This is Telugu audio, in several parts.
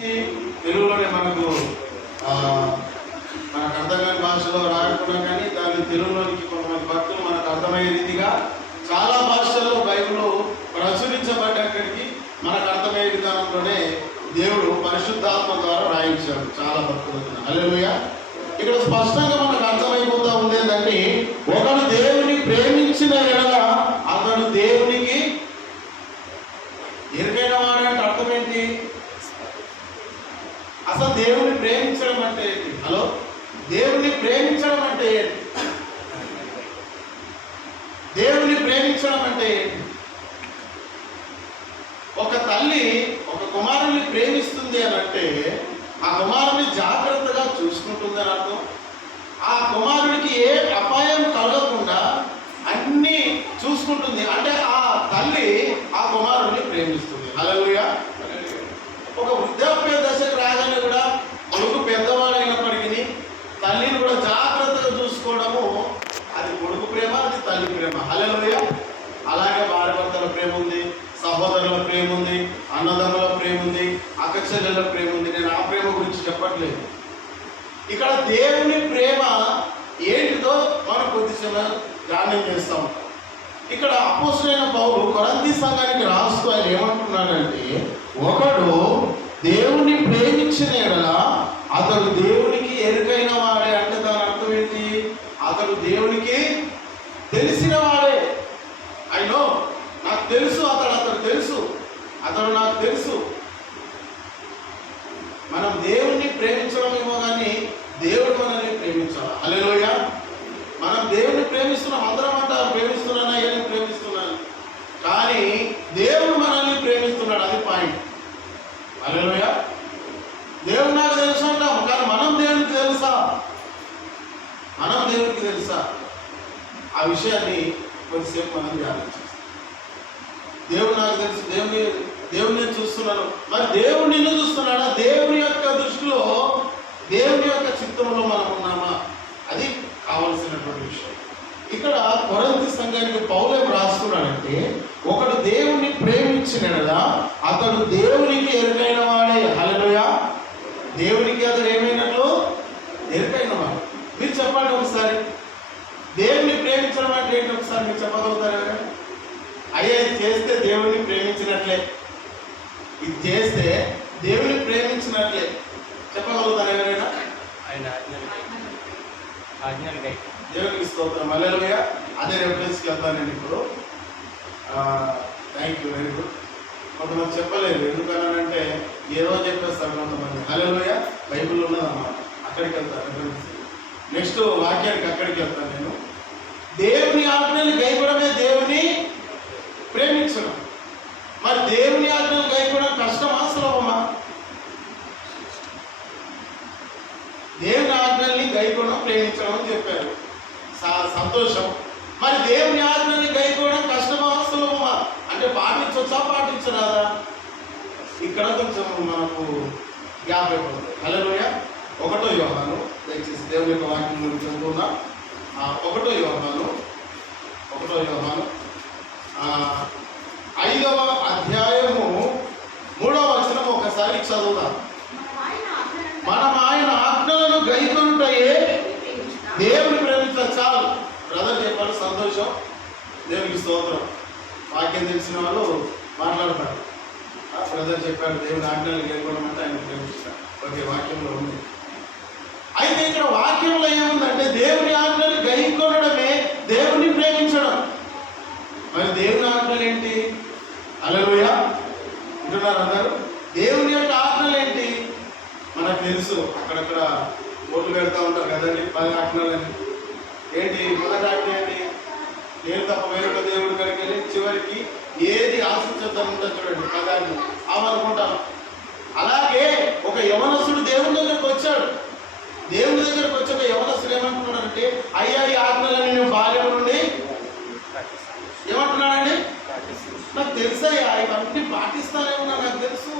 తెలుగులోనే మనకు అర్థం కాని భాషలో రాయకుండా కానీ దాన్ని తెలుగులోనికి కొంతమంది భక్తులు మనకు అర్థమయ్యే రీతిగా చాలా భాషల్లో బైబిల్ ప్రచురించబడ్డక్కడికి మనకు అర్థమయ్యే విధానంలోనే దేవుడు పరిశుద్ధాత్మ ద్వారా రాయించాడు చాలా భక్తులకు. హల్లెలూయా. ఇక్కడ స్పష్టంగా మనకు అర్థమైపోతా ఉండేదంటే ఒకడు దేవుని ప్రేమించిన ఎడల అతడు దేవునికి ఎరుకైన వాడంటే అర్థం ఏంటి? అసలు దేవుని ప్రేమించడం అంటే ఏంటి? హలో, దేవుని ప్రేమించడం అంటే ఏంటి? దేవుని ప్రేమించడం అంటే ఏంటి? ఒక తల్లి ఒక కుమారుని ప్రేమిస్తుంది అని అంటే ఆ కుమారుని జాగ్రత్తగా చూసుకుంటుంది అని అర్థం. ఆ కుమారుడికి ఏ అపాయం కలగకుండా అన్నీ చూసుకుంటుంది అంటే ఆ తల్లి ఆ కుమారుడిని ప్రేమిస్తుంది. హల్లెలూయా. ఒక వృద్ధాప్య దశకు రాగానే కూడా కొడుకు పెద్దవాడైనప్పటికీ తల్లిని కూడా జాగ్రత్తగా చూసుకోవడము అది కొడుకు ప్రేమ, అది తల్లి ప్రేమ. హల్లెలూయా. అలాగే భార్యాభర్తల ప్రేమ ఉంది, సహోదరుల ప్రేమ ఉంది, అన్నదమ్ముల ప్రేమ ఉంది, అక్క చెల్లెల ప్రేమ ఉంది. నేను ఆ ప్రేమ గురించి చెప్పట్లేదు. ఇక్కడ దేవుని ప్రేమ ఏంటిదో మనం కొద్దిసేపు ధ్యానం చేస్తాం. ఇక్కడ అపోస్తలుడైన పౌలు కొరింథీ సంఘానికి రాస్తూ ఆయన ఏమంటున్నాడంటే ఒకడు దేవుని ప్రేమించిన ఎడల అతడు దేవునికి ఎరుకైన వాడే. అంటే దాని అర్థం ఏంటి? అతడు దేవునికి తెలిసిన వాడే. అయినో నాకు తెలుసు, అతడు తెలుసు, అతడు నాకు తెలుసు. మనం దేవుణ్ణి ప్రేమించడం ఏమో కానీ దేవుడు మనల్ని ప్రేమించాలి. హల్లెలూయా. మనం దేవుని ప్రేమిస్తున్నాం, అందరం అంటారు ప్రేమిస్తున్నాను అయ్యని ప్రేమిస్తున్నాను, కానీ దేవుడు మనల్ని ప్రేమిస్తున్నాడు. అది పాయింట్. హల్లెలూయా. దేవుడు నాకు తెలుసు అంటాం, కానీ మనం దేవునికి తెలుసా? మనం దేవునికి తెలుసా? ఆ విషయాన్ని కొద్దిసేపు మనం ధ్యానం చేస్తాం. దేవుడు నాకు తెలుసు, దేవుని చూస్తున్నాను. మరి దేవుడు నిన్ను చూస్తున్నాడా? దేవుని యొక్క దృష్టిలో, దేవుని యొక్క చిత్తంలో మనం ఉన్నామా? అది కావలసినటువంటి విషయం. ఇక్కడ కొరింథీ సంఘానికి పౌలు ఏం రాస్తున్నాడంటే ఒకడు దేవుణ్ణి ప్రేమించినడా అతడు దేవునికి ఎరుకైన వాడే. హల్లెలూయా. దేవునికి అతడు ఏమైనట్లు? ఎరుకైన వాడు. మీరు చెప్పండి ఒకసారి, దేవుణ్ణి ప్రేమించడం అంటే ఏంటి? ఒకసారి మీరు చెప్పగలుగుతారా? అయ్యా ఇది చేస్తే దేవుణ్ణి ప్రేమించినట్లే, ఇది చేస్తే దేవుని ప్రేమించినట్లే చెప్పగలుగుతారు ఎవరైనా? దేవునికి స్తోత్రం. హల్లెలూయా. అదే రెఫరెన్స్కి వెళ్తాను నేను ఇప్పుడు. Thank you, very good. కొంతమంది చెప్పలేదు, ఎందుకనంటే ఏదో చెప్పేస్తారు కొంతమంది. హల్లెలూయా. బైబిల్ ఉన్నదన్నమాట, అక్కడికి వెళ్తాను రెఫరెన్స్. నెక్స్ట్ వాక్యానికి అక్కడికి వెళ్తాను నేను. దేవుని ఆజ్ఞలు గైకొనడమే దేవుని ప్రేమించడం. మరి దేవుని ఆజ్ఞలు గైకొనడం కష్టమా సులభమా? దేవుని ఆజ్ఞల్ని గైకొనడం ప్రేమించడం అని చెప్పారు, సంతోషం. మరి దేవుని ఆజ్ఞల్ని గైకొనడం కష్టమా సులభమా అంటే పాటించవచ్చా పాటించరాదా? ఇక్కడ కొంచెం మనకు గ్యాప్ అయిపోతుంది. హల్లెలూయా. 1 యోహాను, దయచేసి దేవుని యొక్క వాక్యం గురించి చదువుతున్నా. 1 యోహాను 5వ అధ్యాయము 3వ వచనం ఒకసారి చదువుదాం. మనం ఆయన ఆజ్ఞలను గైకొనుటయే దేవుని ప్రేమించ. చాలు బ్రదర్ చెప్పారు, సంతోషం. దేవునికి స్తోత్రం. వాక్యం తెలిసిన వాళ్ళు మాట్లాడతారు. బ్రదర్ చెప్పాడు దేవుని ఆజ్ఞలు గైకొనడం అంటే ఆయన ప్రేమించారు. ఓకే, వాక్యంలో ఉంది. అయితే ఇక్కడ వాక్యంలో ఏముందంటే దేవుని ఆజ్ఞలు గైకొనడమే దేవుని ప్రేమించడం. మరి దేవుని ఆజ్ఞలు ఏంటి? హల్లెలూయా. వింటున్నారు అందరూ? దేవుని యొక్క ఆజ్ఞలు ఏంటి? మనకు తెలుసు, అక్కడక్కడ ఓట్లు పెడతా ఉంటారు కదండి 10 ఆజ్ఞలని. ఏంటి మొదటి ఆజ్ఞ ఏంటి? నేను తప్ప వేరొక దేవుడి కాడికి వెళ్ళి చివరికి ఏది ఆశించద్దని ఉంటుంది చూడండి, 10 ఆజ్ఞ అవనుకుంటాం. అలాగే ఒక యవనస్తుడు దేవుని దగ్గరకు వచ్చాడు. దేవుని దగ్గరకు వచ్చి ఒక యవనస్తుడు ఏమంటున్నాడంటే అయ్యా ఈ ఆజ్ఞలని నేను బాల్యం నుండి ఏమంటున్నాడండి? నాకు తెలుసయ్యా, ఇవన్నీ పాటిస్తానేమన్నా నాకు తెలుసు.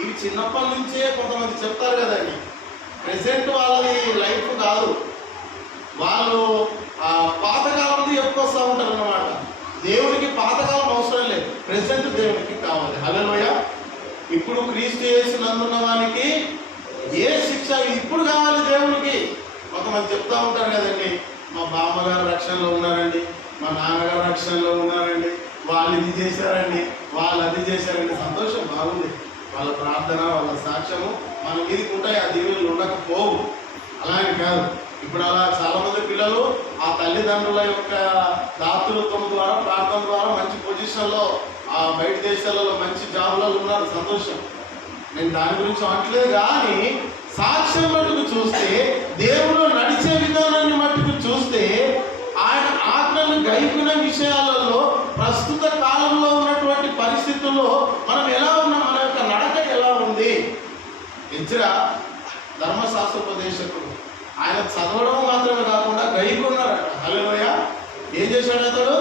ఇవి చిన్నప్పటి నుంచే కొంతమంది చెప్తారు కదండి. ప్రెసెంట్ వాళ్ళది లైఫ్ కాదు, వాళ్ళు పాతకాలంలో చెప్పుకొస్తూ ఉంటారు అన్నమాట. దేవునికి పాతకాలం అవసరం లేదు, ప్రెసెంట్ దేవునికి కావాలి. హల్లెలూయా. ఇప్పుడు క్రీస్తు యేసునందున్న వానికి ఏ శిక్ష ఇప్పుడు కావాలి దేవునికి. కొంతమంది చెప్తా ఉంటారు కదండి, మా బామ్మగారు రక్షణలో ఉన్నారండి, మా నాన్నగారు రక్షణలో ఉన్నారండి, వాళ్ళు ఇది చేశారండి, వాళ్ళు అది చేశారండి. సంతోషం, బాగుంది. వాళ్ళ ప్రార్థన, వాళ్ళ సాక్ష్యము మన మీదకి ఉంటాయి. ఆ దీవెనలు ఉండకపోవు, అలాగే కాదు. ఇప్పుడు అలా చాలా మంది పిల్లలు ఆ తల్లిదండ్రుల యొక్క దాతృత్వం ద్వారా, ప్రార్థన ద్వారా మంచి పొజిషన్లో ఆ బయట దేశాలలో మంచి జాబ్లలో ఉన్నారు. సంతోషం, నేను దాని గురించి అనట్లేదు. కానీ సాక్ష్యం మట్టుకు చూస్తే, దేవుడు నడిచే విధానాన్ని మట్టుకు చూస్తే, ఆయన ఆజ్ఞలను గైకున్న విషయాలలో ప్రస్తుత కాలంలో ఉన్నటువంటి పరిస్థితుల్లో మనం ఎలా ఉన్నాం, మన యొక్క నడక ఎలా ఉంది. ఎజ్రా ధర్మశాస్త్రోపదేశకుడు, ఆయన చదవడం మాత్రమే కాకుండా గైకున్నారట. హల్లెలూయా. ఏం చేశాడు అతడు?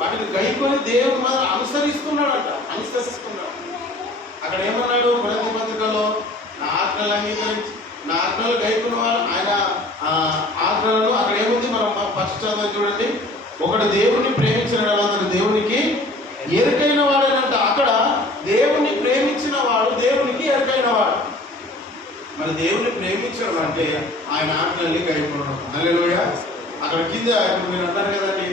వాటిని గైకొని దేవుని మాత్రం అనుసరిస్తున్నాడట, అనుసరిస్తున్నాడు. అక్కడ ఏమన్నాడు కొరింథీ పత్రికలో, నా ఆజ్ఞలు అంగీకరించి, నా ఆజ్ఞలు గైకున్న వారు ఆయన ఆజ్ఞలను, అక్కడ ఏముంది మనం ఫస్ట్ చదవని చూడండి. ఒకడు దేవుణ్ణి ప్రేమించిన అతను దేవునికి ఎరుకైన వాడేనంట. అక్కడ దేవుణ్ణి ప్రేమించిన వాడు దేవునికి ఎరుకైన వాడు. మరి దేవుని ప్రేమించడం అంటే ఆయన ఆజ్ఞల్ని గైకోవడం. హల్లెలూయా. అక్కడ కింద ఇప్పుడు మీరు అంటారు కదండి,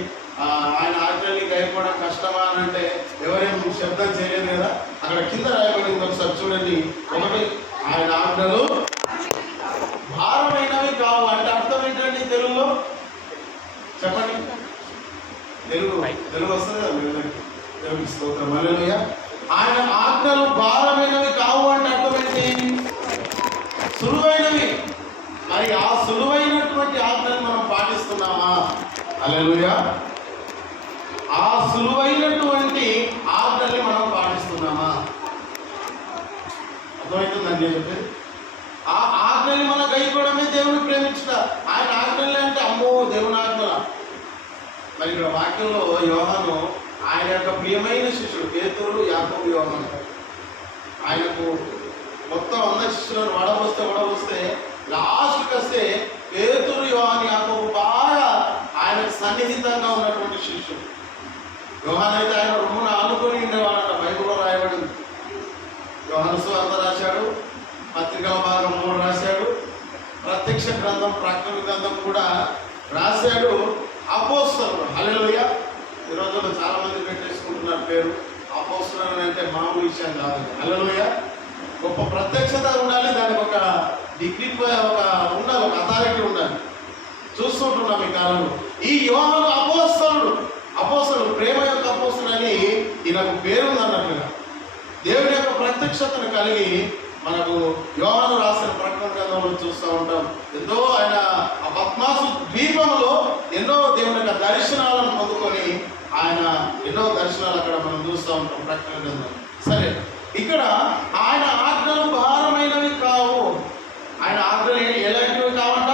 ఆయన ఆజ్ఞల్ని గైకోవడం కష్టమా అని అంటే ఎవరేం శబ్దం చేయలేదు కదా. అక్కడ కింద రాయబడింది, ఒకసారి చూడండి. ఒకటి, ఆయన ఆజ్ఞలు భారమైనవి కావు అంటే అర్థం ఏంటండి తెలుగులో? చెప్పండి. తెలుగు వస్తుంది కదా మీ అందరికి? తెలుగు స్తోత్రం, హల్లెలూయా. ఆయన ఆజ్ఞలు భారమైనవి కావు అంటే అర్థం ఏంటి? సులువైనవి. మరి ఆ సులువైనటువంటి ఆజ్ఞలు మనం పాటిస్తున్నామా? హల్లెలూయా. ఆ సులువైనటువంటి ఆజ్ఞల్ని మనం పాటిస్తున్నామా? అర్థమవుతుందండి నేను చెప్పేది? ఆ ఆజ్ఞల్ని మనం గైకోవడమే దేవుని ప్రేమించుట. ఆయన ఆజ్ఞల్ని అంటే అమ్మో దేవుని ఆజ్ఞల. మరి ఇక్కడ వాక్యంలో యోహాను ఆయన యొక్క ప్రియమైన శిష్యుడు పేతురు, యాకోబు, యోహాను. ఆయనకు మొత్తం అందరి శిష్యులను వడవస్తే లాస్ట్కి వస్తే పేతురు, యోహాను, యాకోబు బాగా ఆయనకు సన్నిహితంగా ఉన్నటువంటి శిష్యుడు. యోహాను అయితే ఆయన రొమ్మున ఆనుకొని ఉండేవాడట, బైబిల్లో రాయబడింది. యోహాను సువార్త రాశాడు, పత్రికల భాగం 3 రాశాడు, ప్రత్యక్ష గ్రంథం, ప్రకటన గ్రంథం కూడా రాశాడు. అపోస్తలుడు. హల్లెలూయా. ఈ రోజుల్లో చాలా మంది పెట్టేసుకుంటున్నారు పేరు. అపోస్తలుడు అంటే మామూలు విషయం కాదు. హల్లెలూయా. గొప్ప ప్రత్యక్షత ఉండాలి, దానికి ఒక డిగ్రీ, ఒక ఉండాలి, ఒక అథారిటీ ఉండాలి. చూస్తుంటున్నాం ఈ కాలంలో. ఈ యోహాను అపోస్తలుడు, ప్రేమ యొక్క అపోస్తలుడు అని ఈయనకు పేరుంది అన్నట్లుగా. దేవుని యొక్క ప్రత్యక్షతను కలిగి మనకు యోహాను రాసిన ప్రకటన గ్రంథంలో చూస్తూ ఉంటాం. ఎంతో ఆయన ఆ పద్మాసు ద్వీపంలో ఎన్నో దేవుని యొక్క దర్శనాలను పొందుకొని ఆయన ఎన్నో దర్శనాలు అక్కడ మనం చూస్తూ ఉంటాం ప్రకటన గ్రంథం. సరే, ఇక్కడ ఆయన ఆజ్ఞలు భారమైనవి కావు. ఆయన ఆజ్ఞలు ఎలాంటివి కావంట?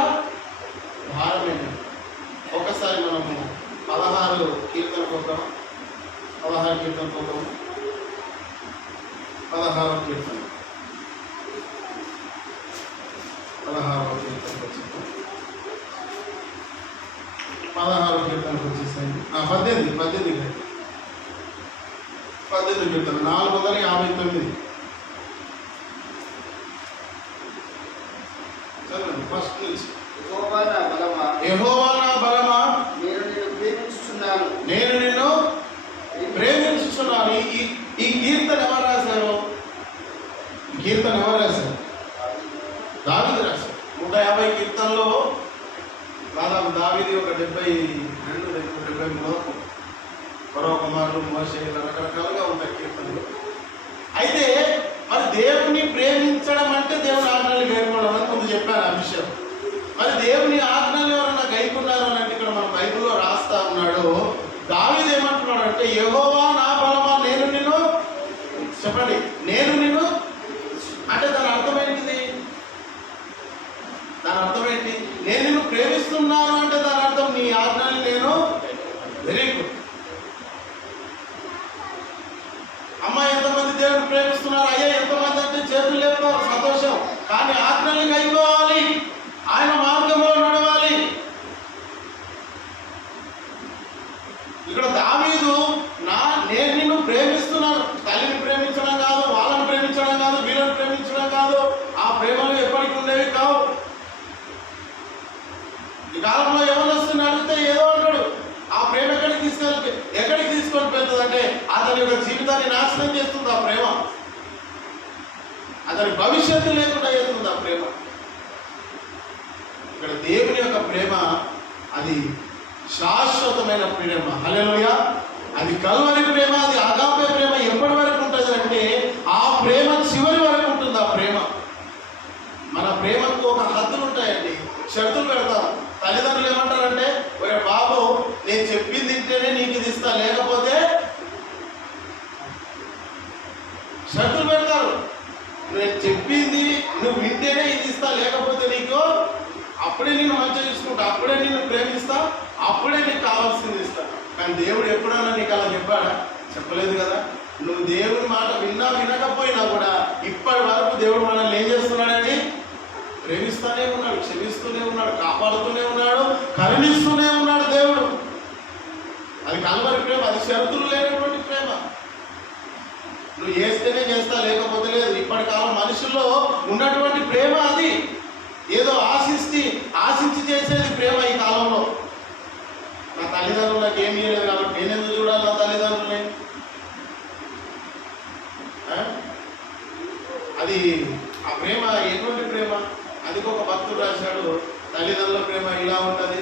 భారమైనవి. ఒకసారి మనము 16 కీర్తన పోతాం. 16 కీర్తన పోతాము. 16 కీర్తన 16 కీర్తనకు వచ్చేసాం. 16 కీర్తనకు వచ్చేసాయి. 18 కీర్తన 459. చదవండి ఫస్ట్ నుంచి. యెహోవా నా బలమా, నేను నిన్ను ప్రేమించుచున్నాను. ఈ కీర్తన ఎవరు రాశారు? దావీదు రాశారు. 150 కీర్తనలో దాదాపు దావీదు ఒక 72-73 పరో కుమారులు, మోషే, రకరకాలుగా ఉంటాయి కీర్తనలు. అయితే మరి దేవుని ప్రేమించడం అంటే దేవుని ఆజ్ఞలు గైకోవడం అని ముందు చెప్పాను ఆ విషయం. మరి దేవుని ఆజ్ఞలు ఎవరన్నా గైకున్నారు అని అంటే ఇక్కడ మన బైబిల్లో రాస్తా ఉన్నాడు. దావీదు ఏమంటున్నాడు అంటే, యెహోవా నా బలమా, నేను నిన్ను, చెప్పండి, నేను నిన్ను అంటే దాని అర్థం ఏంటిది? దాని అర్థం ఏంటి? నేను నిన్ను ప్రేమిస్తున్నాను అంటే దాని అర్థం నీ ఆజ్ఞలు నేను, వెరీ గుడ్. అమ్మ ఎంతమంది దేవుని ప్రేమిస్తున్నారు? అయ్యా ఎంతమంది అంటే చేతులు లేపుతారు, సంతోషం. కానీ ఆజ్ఞలు గైకోవాలి, ఆయన మార్గంలో నడవాలి. ఇక్కడ దావీదు నేను నిన్ను ప్రేమిస్తున్నాను, తల్లిని ప్రేమించడం కాదు, వాళ్ళని ప్రేమించడం ప్రేమలు ఎప్పటికి ఉండేవి కావు. ఈ కాలంలో ఎవరు వస్తున్నా అడిగితే ఏదో అంటాడు. ఆ ప్రేమ ఎక్కడికి తీసుకొని వెళ్తుందంటే అతని యొక్క జీవితాన్ని నాశనం చేస్తుంది ఆ ప్రేమ. అతని భవిష్యత్తు లేకుండా చేస్తుంది ఆ ప్రేమ. ఇక్కడ దేవుని యొక్క ప్రేమ అది శాశ్వతమైన ప్రేమ. హల్లెలూయా. అది కల్వరి ప్రేమ, అది అగాపే ప్రేమ. ఎప్పటి వరకు ఉంటుంది అంటే ఆ ప్రేమ చివరి వరకు ఉంటుంది. ఆ ప్రేమ, మన ప్రేమకు ఒక హద్దులు ఉంటాయండి, షరతులు పెడతాం. తల్లిదండ్రులు ఏమంటారంటే, ఒరే బాబు నేను చెప్పింది తింటేనే నీకు ఇది ఇస్తా, లేకపోతే షరతులు పెడతారు. నేను చెప్పింది నువ్వు వింటేనే ఇది ఇస్తా, లేకపోతే నీకు అప్పుడే నేను మంచిగా చూసుకుంటా, అప్పుడే నేను ప్రేమిస్తా, అప్పుడే నీకు కావాల్సింది ఇస్తా. కానీ దేవుడు ఎప్పుడన్నా నీకు అలా చెప్పాడా? చెప్పలేదు కదా. నువ్వు దేవుని మాట విన్నా వినకపోయినా కూడా ఇప్పటి వరకు దేవుడు మనల్ని ఏం చేస్తున్నాడండి? ప్రేమిస్తూనే ఉన్నాడు, క్షమిస్తూనే ఉన్నాడు, కాపాడుతూనే ఉన్నాడు, కరుణిస్తూనే ఉన్నాడు దేవుడు. అది కల్వరి ప్రేమ, అది షరతులు లేనటువంటి ప్రేమ. నువ్వు చేస్తేనే చేస్తా, లేకపోతే లేదు. ఇప్పటి కాలం మనుషుల్లో ఉన్నటువంటి ప్రేమ అది. ఏదో ఆశించి చేసేది ప్రేమ ఈ కాలంలో. నా తల్లిదండ్రులు నాకు ఏమి ఇవ్వలేదు కాబట్టి నేనెందుకు చూడాలి నా తల్లిదండ్రులని? అది ఆ ప్రేమ ఎటువంటి ప్రేమ? అది ఒక భక్తుడు రాశాడు, తల్లిదండ్రుల ప్రేమ ఇలా ఉంటుంది,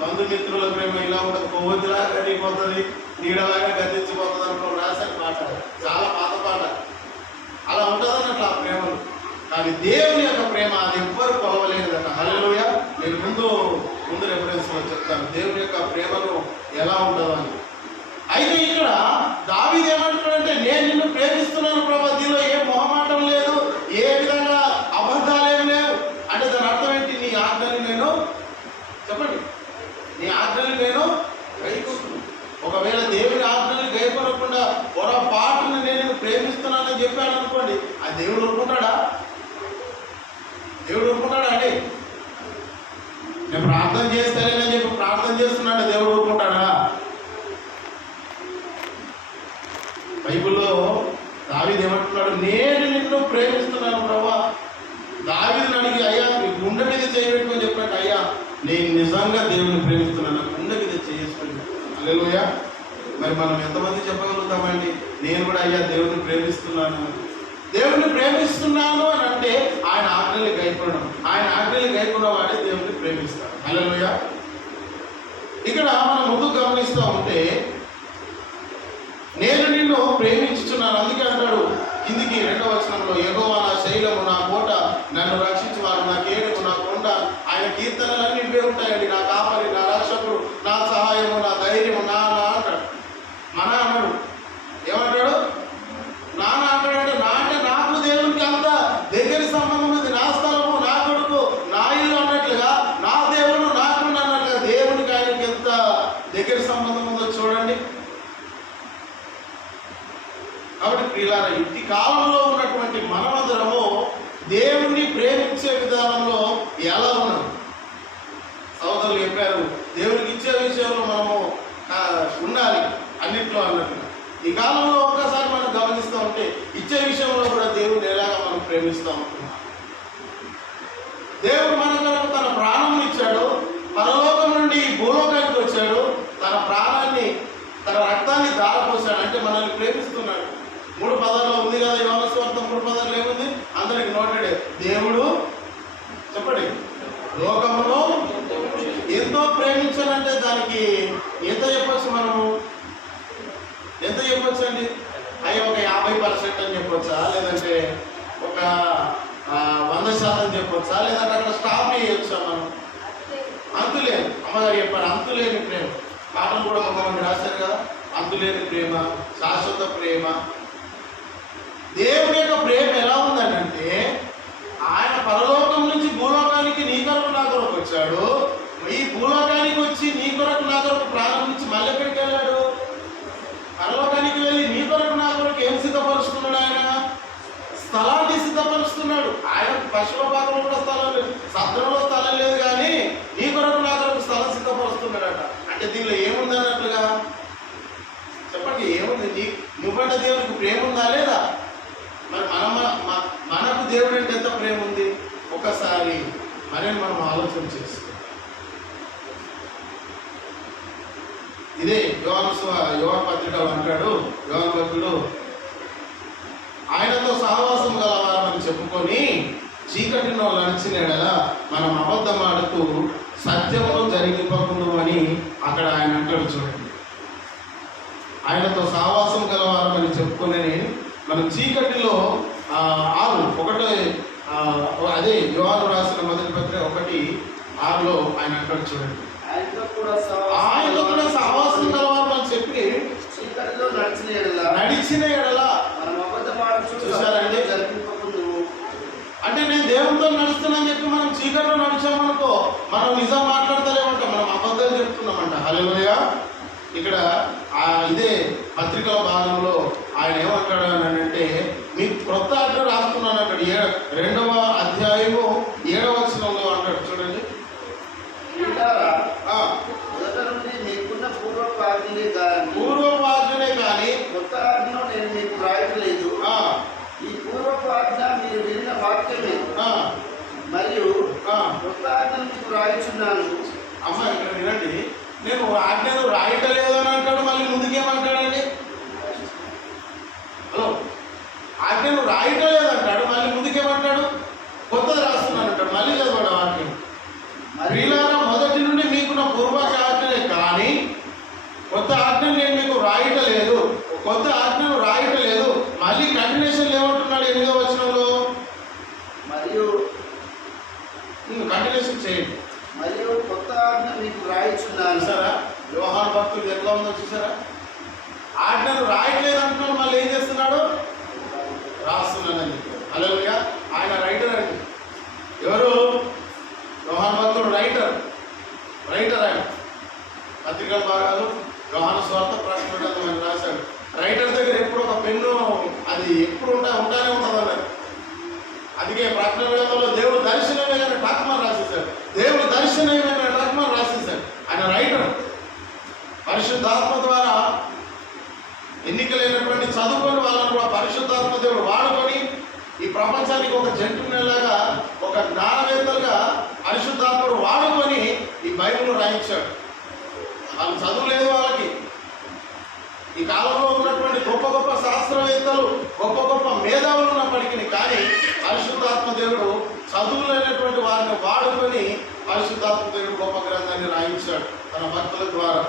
బంధుమిత్రుల ప్రేమ ఇలా ఉంటుంది, కొవ్వొత్తిలాగా గడిపోతుంది, నీడలాగా గతించిపోతుంది అనుకో రాశాడు పాట. చాలా పాత పాట. అలా ఉంటుందన్నట్లు ఆ ప్రేమలు. కానీ దేవుని యొక్క ప్రేమ అది ఎవ్వరు కొలవలేదట. హల్లెలూయా. నేను ముందు రెఫరెన్స్లో చెప్తాను దేవుని యొక్క ప్రేమను ఎలా ఉంటుందో అని. అయితే ఇక్కడ దావీదు ఏమంటున్నాడంటే, నేను నిన్ను ప్రేమిస్తున్నాను ప్రభా, దీనిలో ఏ మొహమాటం లేదు, ఏ విధంగా అబద్ధాలేమి లేవు అంటే దాని అర్థం ఏంటి? నీ ఆజ్ఞని నేను చెప్పండి, నీ ఆజ్ఞని నేను గైకొను. ఒకవేళ దేవుని ఆజ్ఞని గైకొనకుండా పొరపాటును నేను ప్రేమిస్తున్నానని చెప్పాను అనుకోండి, ఆ దేవుడు ఊరుకుంటాడా? దేవుడు ఊరుకుంటాడా అండి? నేను ప్రార్థన చేస్తానని చెప్పి ప్రార్థన చేస్తున్నాడు, దేవుడు ఊరుకుంటాడా? బైబిల్లో దావీదు ఏమంటున్నాడు? నేను నిన్ను ప్రేమిస్తున్నాను ప్రభా. దావీదుని అడిగి, అయ్యా నీ గుండె మీద చేయబెట్టుకొని చెప్పాడు, అయ్యా నేను నిజంగా దేవుని ప్రేమిస్తున్నాను, నా గుండె మీద చేసుకుని. హల్లెలూయా. మరి మనం ఎంతమంది చెప్పగలుగుతామండి నేను కూడా అయ్యా దేవుని ప్రేమిస్తున్నాను? దేవుని ప్రేమిస్తున్నాను అని అంటే ఆయన ఆజ్ఞల్ని గైకొనడం. ఆయన ఆజ్ఞల్ని గైకొన్న వాడే దేవుని ప్రేమిస్తాడు. హల్లెలూయా. ఇక్కడ మనం ముందు గమనిస్తూ ఉంటే, నేను నిన్ను ప్రేమించుచున్నాను. అందుకే అంటాడు కిందికి 2వ వచనంలో, యెహోవా నా శైలము, నా కోట, నన్ను రక్షించువాడు, నా కేడము, నా కొండ. ఆయన కీర్తనలన్నీ ఇవే ఉంటాయండి. నా కాపరి, నా రక్షకుడు, నా సహాయము, నా ధైర్యము, నా అంటాడు. మన అన్నాడు, ఏమంటాడు? నాన్న అంటాడంటే, నా అంటే నాకు దేవునికి అంత దగ్గరి సంబంధం ఉంది. నా స్థలము, నా కొడుకు, నా ఇల్లు అన్నట్లుగా నా దేవుడు నాకు అన్నట్లుగా దేవునికి ఆయనకి ఎంత దగ్గర సంబంధం ఉందో చూడండి. కాబట్టి ప్రియులారా, ఇంటి కాలంలో ఉన్నటువంటి మనమందరము దేవుణ్ణి ప్రేమించే విధానంలో ఎలా ఉన్నాం? సోదరులు చెప్పారు, దేవునికి ఇచ్చే విషయంలో మనము ఉండాలి అన్నింటిలో అన్నట్టుగా. ఈ కాలంలో ఒక్కసారి మనం గమనిస్తూ ఉంటే ఇచ్చే విషయంలో కూడా దేవుడు ఎలాగా మనం ప్రేమిస్తూ ఉంటున్నాం. దేవుడు మన కొరకు తన ప్రాణం ఇచ్చాడు, పరలోకం నుండి భూలోకానికి వచ్చాడు, తన ప్రాణాన్ని, తన రక్తాన్ని దారపోసాడు. అంటే మనల్ని ప్రేమిస్తున్నాడు. 3 పదాల్లో ఉంది కదా యోహాను సువార్త 3 పదాల్లో ఏముంది? అందరికి నోటెడే. దేవుడు చెప్పండి, లోకమును ఎంతో ప్రేమించాలంటే దానికి ఎంత చెప్పచ్చు? మనము ఎంత చెప్పొచ్చు అండి? అయ్యి ఒక 50% అని చెప్పొచ్చా, లేదంటే ఒక 100% చెప్పొచ్చా, లేదంటే అక్కడ స్టాప్ చేయొచ్చా? మనం అంతులేదు. అమ్మగారు చెప్పారు, అంతులేని ప్రేమ. పాటలు కూడా కొంతమంది రాశారు కదా, అంతులేని ప్రేమ, శాశ్వత ప్రేమ. దేవుని యొక్క ప్రేమ ఎలా ఉందంటే, ఆయన పరలోకం నుంచి భూలోకానికి నీ కొరకు నా కొరకు వచ్చాడు. ఈ భూలోకానికి వచ్చి నీ కొరకు నా కొరకు ప్రారంభించి మళ్ళీ ఎక్కడికి వెళ్ళాడు? పరలోకానికి వెళ్ళి నీ కొరకు నా కొరకు ఏం సిద్ధపరుస్తున్నాడు? ఆయన స్థలాన్ని సిద్ధపరుస్తున్నాడు. ఆయన పశ్చిమ భాగంలో కూడా స్థలం లేదు, సత్రంలో స్థలం లేదు, కానీ నీ కొరకు నా కొరకు స్థలం సిద్ధపరుస్తున్నాడట. అంటే దీనిలో ఏముంది అన్నట్లుగా చెప్పండి, ఏముంది? నువ్వంటే దేవునికి ప్రేమ ఉందా లేదా? మరి అని మనం ఆలోచన చేస్తాం. ఇదే యోహాను పత్రికలో అంటాడు యోహాను భక్తుడు, ఆయనతో సహవాసం గలవారని చెప్పుకొని చీకటిలో నడిచిన ఎడల మనం అబద్ధమాడుతూ సత్యంలో జరిగిపోకుండా అని అక్కడ ఆయన అంటాడు. చూడండి, ఆయనతో సహవాసం గలవారని చెప్పుకొని మనం చీకటిలో 6 అదే యోహాను రాసిన మొదటి పత్రిక 1:6 ఆయన అంటాడు. చూడండి, ఆయనతో కూడా సహవాసం గలవారు అని చెప్పి చీకటిలో నడిచిన ఎడల చూసారండి. అంటే నేను దేవునితో నడుస్తున్నాను చెప్పి మనం చీకటిలో నడిచామనుకో మనం నిజం మాట్లాడతలేమంట, మనం అబద్ధాలు చెప్తున్నామంట. హల్లెలూయా. ఇక్కడ ఇదే పత్రికల భాగంలో ఆయన ఏమంటాడు అని అంటే, మీకు క్రొత్త ఆజ్ఞ రాస్తున్నాను అక్కడ 2వ అధ్యాయము 7వ వచనంలో అంటాడు. చూడండి, పూర్వపు ఆజ్ఞనే కానీ కొత్త ఆజ్ఞను నేను మీకు రాయట్లేదు. ఈ పూర్వపు ఆజ్ఞ మీరు విన్న వాక్యమే మరియు కొత్త ఆజ్ఞను మీకు రాయిచున్నాను. అమ్మ ఇక్కడ వినండి, నేను ఆజ్ఞను రాయటలేదు అని అంటాడు, మళ్ళీ ముందుకేమంటాడండి? హలో, ఆజ్ఞను రాయటలేదు అంటాడు, మళ్ళీ ముందుకేమంటాడు? కొత్తది రాస్తున్నాను అంటాడు. మళ్ళీ చదవడం వాక్యం, ప్రియులారా మొదటి నుండి మీకున్న పూర్వకాజ్ఞనే కానీ కొత్త ఆజ్ఞను నేను మీకు రాయటలేదు, కొత్త ఆజ్ఞను రాయటలేదు. మళ్ళీ కంటిన్యూషన్ ఏమంటున్నాడు 8వ వచనంలో? మరియు కంటిన్యూషన్ చేయండి. మరియు కొత్త ఆజ్ఞ మీకు రాయిచున్నాను. చూసారా యోహాను భక్తుడు ఎట్లా ఉందో చూసారా? ఆజ్ఞను రాయట్లేదు అంటున్నాడు, మళ్ళీ ఏం చేస్తున్నాడు? రాస్తున్నానని చెప్పాడు. హల్లెలూయా. ఆయన రైటర్ అండి. ఎవరు? యోహాను భక్తుడు రైటర్. ఆయన పత్రికల భాగాలు యోహాను స్వార్థ ప్రకటన గ్రంథం రాశాడు. రైటర్ దగ్గర ఎప్పుడు ఒక పెన్ను అది ఎప్పుడు ఉంటానే ఉంటుంది అన్నారు. అందుకే ప్రకటన గ్రంథంలో దేవుడు దర్శనమే కానీ డాక్యుమెంట్ రాసేసాడు. దేవుడు దర్శనమే కానీ డాక్యుమెంట్ రాసేసాడు. ఆయన రైటర్. పరిశుద్ధాత్మ ద్వారా ఎన్నికలైనటువంటి చదువుకొని వాళ్ళని కూడా పరిశుద్ధాత్మ దేవుడు వాడుకొని ఈ ప్రపంచానికి ఒక జంతువులాగా ఒక జ్ఞానవేత్తలుగా పరిశుద్ధాత్ముడు వాడుకొని ఈ బైబిల్ రాయించాడు. వాళ్ళు చదువు లేదు వాళ్ళకి. ఈ కాలంలో ఉన్నటువంటి గొప్ప గొప్ప శాస్త్రవేత్తలు గొప్ప గొప్ప మేధావులు ఉన్నప్పటికీ కానీ పరిశుద్ధాత్మ దేవుడు చదువులైనటువంటి వారిని వాడుకొని పరిశుద్ధాత్మ దేవుడు గొప్ప గ్రంథాన్ని రాయించాడు తన భక్తుల ద్వారా.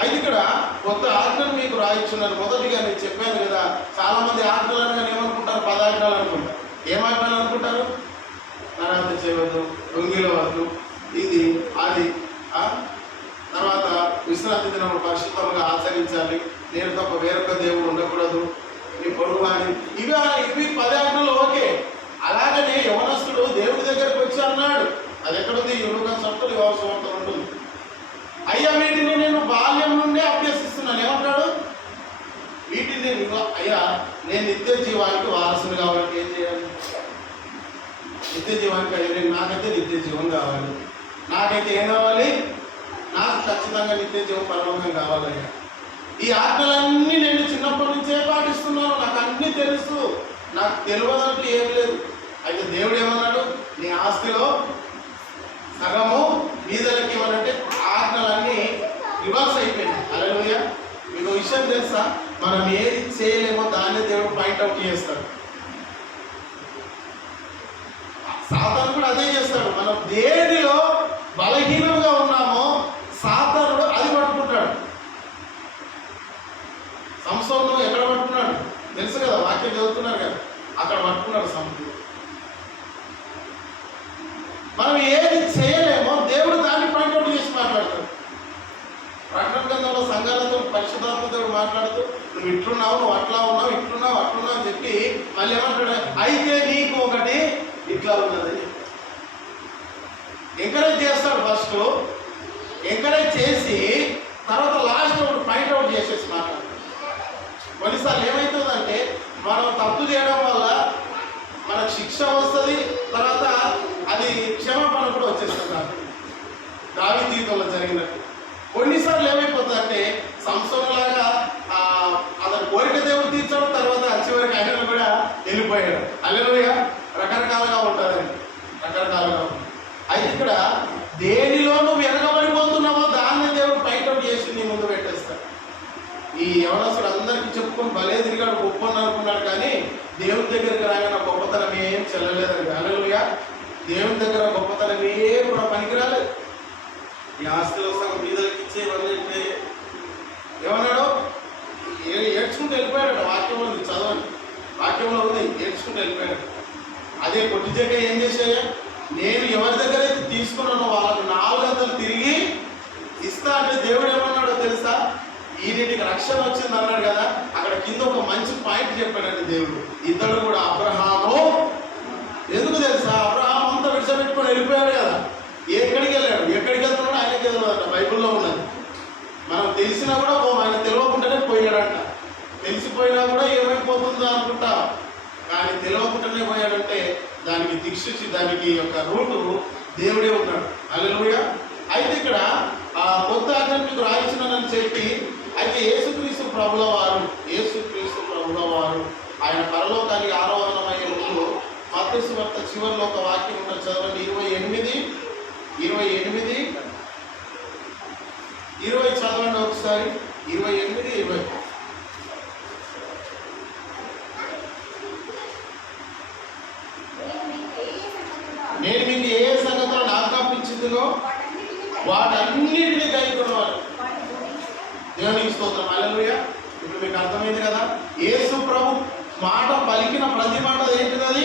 అయితే ఇక్కడ కొత్త ఆజ్ఞను మీకు రాయించున్నాను. మొదటిగా నేను చెప్పాను కదా, చాలా మంది ఆజ్ఞలు అనగానే ఏమనుకుంటారు? 10 ఆజ్ఞలు అనుకుంటారు. ఏం ఆజ్ఞలు అనుకుంటారు? నరహత్య చేయవద్దు, దొంగిలవద్దు, ఇది అది. తర్వాత విశ్రాంతి దినం పరిశుద్ధంగా ఆచరించాలి, నేను తప్ప వేరొక దేవుడు ఉండకూడదు, నీ పొరుగు అని. ఇవి 10 ఆజ్ఞలు ఓకే. అలాగనే యవనస్తుడు దేవుడి దగ్గరికి వచ్చి అన్నాడు, అది ఎక్కడుంది? యోగా సప్తులు యోగం ఉంటుంది. అయ్యా వీటిని నేను బాల్యం నుండే అభ్యసిస్తున్నాను. ఏమంటాడు? వీటిని అయ్యా నేను నిత్య జీవానికి వారసుని కావాలంటే ఏం చేయాలి? నిత్య జీవానికి అయ్యా నాకైతే నిత్య జీవం కావాలి. నాకైతే ఏం కావాలి? నాకు ఖచ్చితంగా నిత్య జీవం పరలోకం కావాలయ్యా. ఈ ఆజ్ఞలన్నీ నేను చిన్నప్పటి నుంచే పాటిస్తున్నాను, నాకు అన్నీ తెలుసు, నాకు తెలియదంటూ ఏం లేదు. అయితే దేవుడు ఏమన్నాడు? నీ ఆస్తిలో సగము బీదలకి ఏమనంటే ఆజ్ఞలన్నీ రివర్స్ అయిపోయినాయి. హల్లెలూయా. మీకు విషయం తెలుసా? మనం ఏది చేయలేమో దాన్ని దేవుడు పాయింట్అవుట్ చేస్తాడు. సాతాను కూడా అదే చేస్తాడు. మనం దేనిలో బలహీనంగా ఉన్నామో సాతానుడు అది పట్టుకుంటాడు. సంసోను ఎక్కడ పట్టుకున్నాడు తెలుసు కదా, వాక్యం చదువుతున్నారు కదా, అక్కడ పట్టుకున్నాడు సంసోను. మనం ఏది చేయలేమో దేవుడు దాన్ని పాయింట్అవుట్ చేసి మాట్లాడతాడు. ప్రకటన గ్రంథంలో సంఘాలతో పరిశుద్ధాత్మ దేవుడు మాట్లాడుతూ నువ్వు ఇట్లున్నావు, నువ్వు అట్లా ఉన్నావు, ఇట్లున్నావు అట్లున్నావు అని చెప్పి మళ్ళీ ఏమంటాడు? అయితే నీకు ఒకటి ఇట్లా ఉన్నదని ఎంకరేజ్ చేస్తాడు. ఫస్ట్ ఎంకరేజ్ చేసి తర్వాత లాస్ట్ ఒకటి పాయింట్అవుట్ చేసేసి మాట్లాడతాడు. కొన్నిసార్లు ఏమవుతుందంటే మనం తప్పు చేయడం వల్ల మనకు శిక్ష వస్తుంది, తర్వాత అది క్షమాపణ కూడా వచ్చేస్తుంది. దావీదు జీవితంలో జరిగినట్టు కొన్నిసార్లు ఏమైపోతుందంటే సంసోనులాగా అతను కోరిక దేవుడు తీర్చాడు, తర్వాత చివరికి ఆయన కూడా వెళ్ళిపోయాడు. హల్లెలూయా. రకరకాలుగా ఉంటుందండి, రకరకాలుగా ఉంటుంది. అయితే దేవుని దగ్గరికి రాగానే గొప్పతనం ఏం చెల్లలేదండి. హల్లెలూయా. దేవుని దగ్గర గొప్పతనం ఏం కూడా పనికిరాలేదు. ఈ ఆస్తిలో సగం బీదలకు ఇచ్చేవన్నీ ఏమన్నాడు? ఏడ్చుకుంటూ వెళ్ళిపోయాడు. వాక్యంలో ఉంది, చదవండి, వాక్యంలో ఉంది, ఏడ్చుకుంటూ వెళ్ళిపోయాడు. అదే కొట్టి చెక్క ఏం చేశాయా? నేను ఎవరి దగ్గర అయితే తీసుకున్నానో వాళ్ళకు 400 తిరిగి ఇస్తా అంటే దేవుడు ఏమన్నాడో తెలుసా? ఈయనకి రక్షణ వచ్చింది అన్నాడు కదా, అక్కడ కింద ఒక మంచి పాయింట్ చెప్పాడండి దేవుడు. ఇతడు కూడా అబ్రహాము, ఎందుకు తెలుసా? అబ్రహాం అంతా విడిచిపెట్టుకొని వెళ్ళిపోయాడు కదా. ఎక్కడికి వెళ్ళాడు, ఎక్కడికి వెళ్తున్నాడు ఆయనకి తెలియదంట, బైబిల్లో ఉన్నది. మనం తెలిసినా కూడా ఆయన తెలియకుండానే పోయాడంట. తెలిసిపోయినా కూడా ఏమైపోతుందో అనుకుంటా, కానీ తెలియకుండానే పోయాడంటే దానికి దిక్సూచి, దానికి యొక్క రూటు దేవుడే ఉన్నాడు. హల్లెలూయా. అయితే ఇక్కడ ఆ కొత్త ఆజ్ఞను మీకు రాయించున్నానని చెప్పి, అయితే యేసుక్రీస్తు ప్రభుల వారు ఆయన పరలోకానికి ఆరోహణమయ్యే ముందు మత్తయి సువార్త చివరిలో ఒక వాక్యం ఉంటుంది, చదవండి. 20 చదవండి ఒకసారి. 28, 20. నేను మీకు ఏ సంగతులను ఆజ్ఞాపించిందో వాటన్నిటిని గైకొనవాలి. దేవునికి స్తోత్రం. హల్లెలూయా. ఇప్పుడు మీకు అర్థమైంది కదా, యేసు ప్రభు మాట పలికిన ప్రతి మాట ఏంటిది? అది